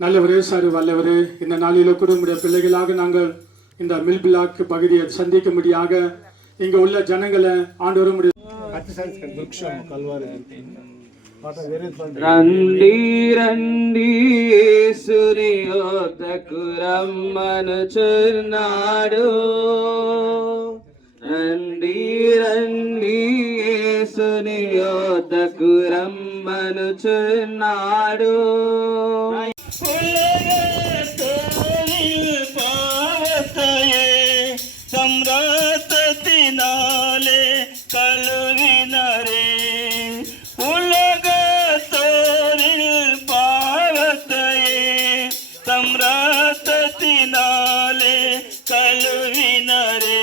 நல்லவரே சாரி வல்லவரே, இந்த நாளில கூட உடைய பிள்ளைகளாக நாங்கள் இந்த மில் பிளாக் பகுதியை சந்திக்கும்படியாக இங்க உள்ள ஜனங்களை ஆண்டவரும் రండి రండి యేసుని యొద్దకు రమ్మనుచున్నాడు. రండి రండి యేసుని యొద్దకు రమ్మనుచున్నాడు. பாவத்தையே சம்ராத்தத்தினாலே கழுவினரே. உலகத்தோரில் பாவத்தையே சம்ராத்தத்தினாலே கழுவினரே.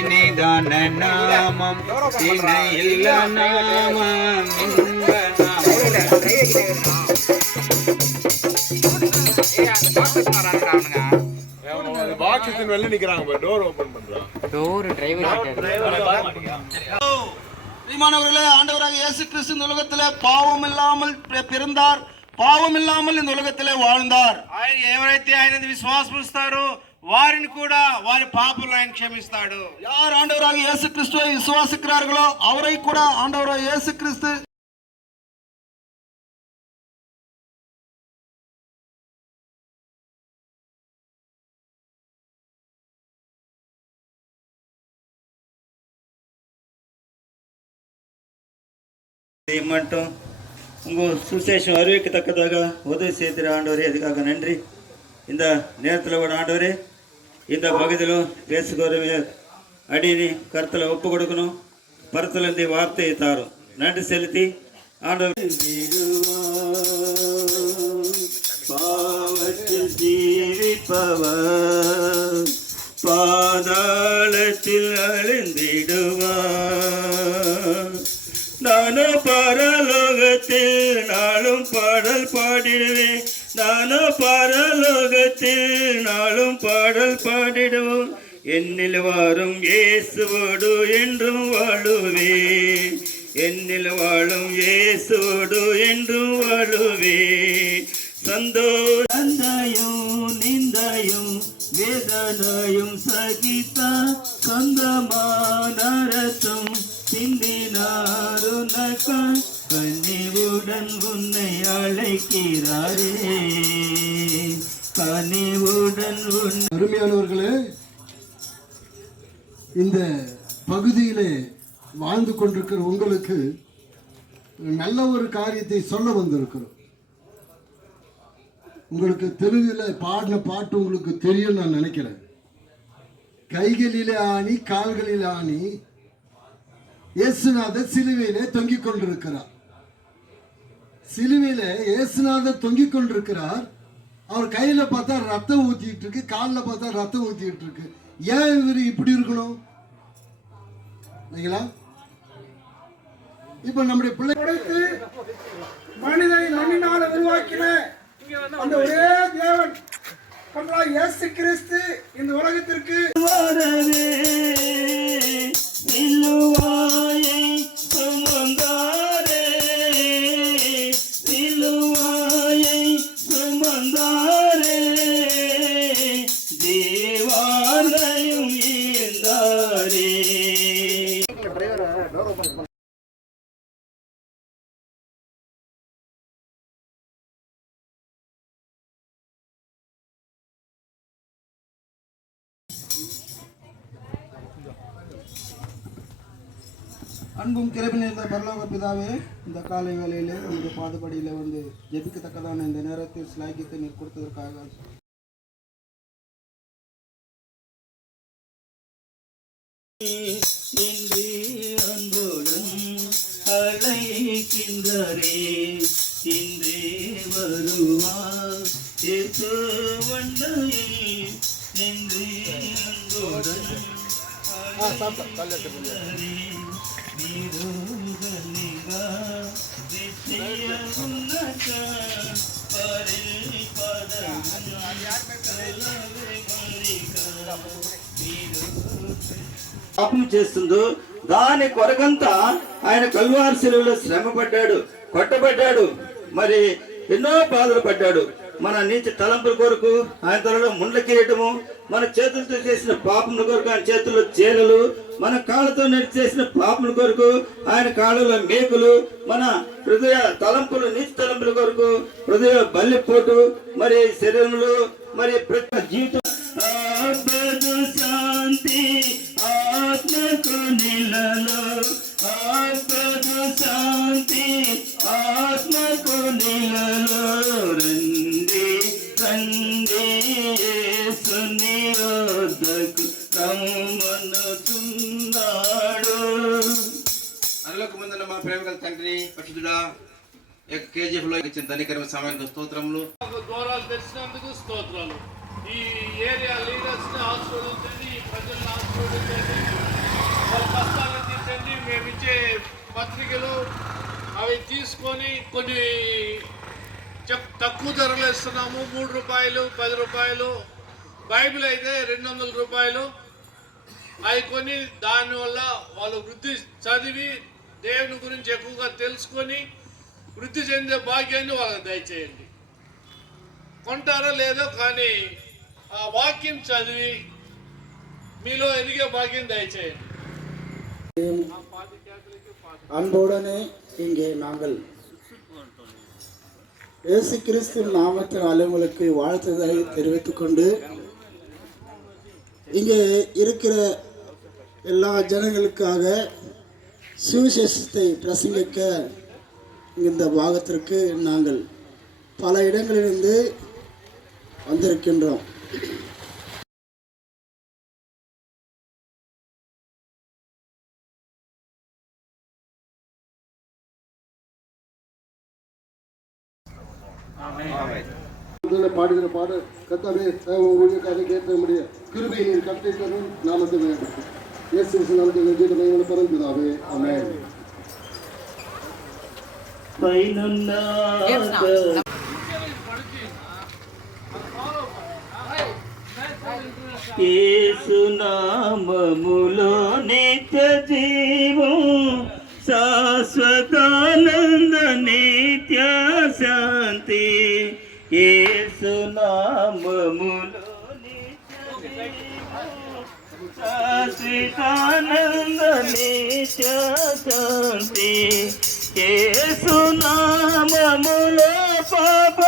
இனிதான நாமம் இணை இல்ல நாமம் இன்ப பாக்ஸின் வெளில நிக்கிறாங்க டோர் ஓபன் பண்றாங்க டோர் டிரைவர் பிரியமானவர்களே, ஆண்டவராக இயேசு கிறிஸ்து இந்த உலகத்திலே பாவம் இல்லாமல் பிறந்தார், పాపం ఇల్లాமல் இந்த உலகத்திலே வாழ்ந்தார். ఆయన ఎవరైతే ఆయన విశ్వాసముస్తారో వారిని కూడా వారి పాపములను ఆయన క్షమిస్తాడు. யார் ஆண்டவராக இயேசு கிறிஸ்துவை விசுவாசிக்கிறார்களோ அவரை கூட ஆண்டவராக இயேசு கிறிஸ்து மட்டும் உங்கள் சுசேஷம் அறிவிக்கத்தக்கதாக உதவி செய்கிற ஆண்டவரே, அதுக்காக நன்றி. இந்த நேரத்தில் கூட ஆண்டவரே, இந்த பகுதியிலும் பேசுகிறவங்க அடினி கருத்தில் ஒப்பு கொடுக்கணும், பரத்துலேருந்து வார்த்தையை தாரும். நன்றி செலுத்தி ஆண்டவர் பாவத்தில் ஜீவிப்பவர் பாதாளத்தில் அழிந்திடுவார். நானும் பரலோகத்தில் நாளும் பாடல் பாடிடுவேன், நானும் பரலோகத்தில் நாளும் பாடல் பாடிடுவோம். என்னில் வாரும் இயேசுவோடு என்றும் வாழுவேன், என்னில் வாழும் இயேசுவோடு என்றும் வாழுவேன். சந்தோஷம் நிந்தையும் வேதனையும் சகித்தா சொந்தமான ரத்தம் சிந்தினாருனக்க கனிவுடன் உன்னை அழைக்கிறாரே, கனிவுடன் உன்னை. அருமையானவர்களே, இந்த பகுதியிலே வாழ்ந்து கொண்டிருக்கிற உங்களுக்கு நல்ல ஒரு காரியத்தை சொல்ல வந்திருக்கிறோம். உங்களுக்கு தெலுங்குல பாடின பாட்டு உங்களுக்கு தெரியும் நான் நினைக்கிறேன். கைகளிலே ஆணி கால்களிலே ஆணி, இயேசுநாதர் சிலுவையிலே தொங்கிக் கொண்டிருக்கிறார். சிலுவையிலே இயேசுநாதர் தொங்கிக் கொண்டிருக்கிறார். அவர் கையில பார்த்தா ரத்தம் ஊத்திட்டு இருக்கு, காலில் பார்த்தா ரத்தம் ஊத்திட்டு இருக்கு. ஏன் இவர் இப்படி இருக்கணும்? இப்ப நம்முடைய பிள்ளை மனிதனை மண்ணினால உருவாக்கின அந்த ஒரே தேவன் இயேசு கிறிஸ்து இந்த உலகத்திற்கு சிலுவாயை சுமந்தாரே, சிலுவாயை சுமந்தாரே, தேவாலயம் ஈந்தாரே. அன்பும் கிருபை நிறைந்த பரலோக பிதாவே, இந்த காலை வேளையிலே உங்களுடைய பாதுபடியில் வந்து ஜெபிக்கத்தக்கதான இந்த நேரத்தில் சிலாகித்து நீர் கொடுத்ததற்காக அன்புடன் அழைக்கின்றரே, இன்றே வருவார் வண்டையே நின்றே அன்புடன் పాపం చేస్తుందో దాని కొరకంతా ఆయన కల్వారి శిలువలో శ్రమ పడ్డాడు, కొట్టబడ్డాడు, మరి ఎన్నో బాధలు పడ్డాడు. మన నీచ తలంపుల కొరకు ఆయన తలలో ముండ్ల కిరీటము, మన చేతులతో చేసిన పాపముల కొరకు ఆయన చేతుల్లో చేలలు, మన కాళ్ళతో నడిచి చేసిన పాపముల కొరకు ఆయన కాళ్ళలో మేకులు, మన హృదయ తలంపులు నీచ తలంపుల కొరకు హృదయ బల్లిపోటు, మరి శరీరంలో మరి ప్రతి జీవితం శాంతి ఆత్మకు నిలలో, ఆత్మకు శాంతి ఆత్మకు నిలలో, రండి రండి యేసుని వద్దకు రమ్మనుచున్నాడు. అరలకు ముందున్న మా ప్రేమగల తండ్రి పరిశుద్ధుడా, KGF లో ఇచ్చిన ధనికరమైన సమయానికి స్తోత్రములు. ద్వారాలు తెరిచినందుకు స్తోత్రాలు. ఈ ఏరియా లీడర్స్ ని ఆశీర్వదించండి, ఈ ప్రజలను ఆశీర్వదించండి. వాళ్ళ కష్టాలను తీర్చండి. మేము ఇచ్చే పత్రికలు అవి తీసుకొని కొన్ని తక్కువ ధరలు ఇస్తున్నాము. 3 రూపాయలు, 10 రూపాయలు. బైబిల్ అయితే 200 రూపాయలు. అవి కొని దానివల్ల వాళ్ళు వృద్ధి చదివి దేవుని గురించి ఎక్కువగా తెలుసుకొని వృద్ధి చెందే భాగ్యాన్ని వాళ్ళకి దయచేయండి. కొంటారో లేదో కానీ ఆ వాక్యం చదివి మీలో ఎదిగే భాగ్యం దయచేయండి. அன்புடனே இங்கே நாங்கள் இயேசு கிறிஸ்து நாமத்தினாலே உங்களுக்கு வாழ்த்துதலை தெரிவித்துக் கொண்டு இங்கே இருக்கிற எல்லா ஜனங்களுக்காக சுவிசேஷத்தை பிரசங்கிக்க இந்த பாகத்திற்கு நாங்கள் பல இடங்களிலிருந்து வந்திருக்கின்றோம். பாடுகிற பாட கர்த்தாவே ஊழியக்காக கேட்க முடிய கிருபை நீர் கட்டளையிட்டதும் நாமத்தில் இயேசு நாமத்தில் நன்றி பரம்பிதாவே ஆமென். యేసునామములో నిత్య జీవం శాశ్వతానంద నిత్య శాంతి యేసునామములో నిత్య జీవం శాశ్వతానంద నిత్య శాంతి యేసునామములో పాప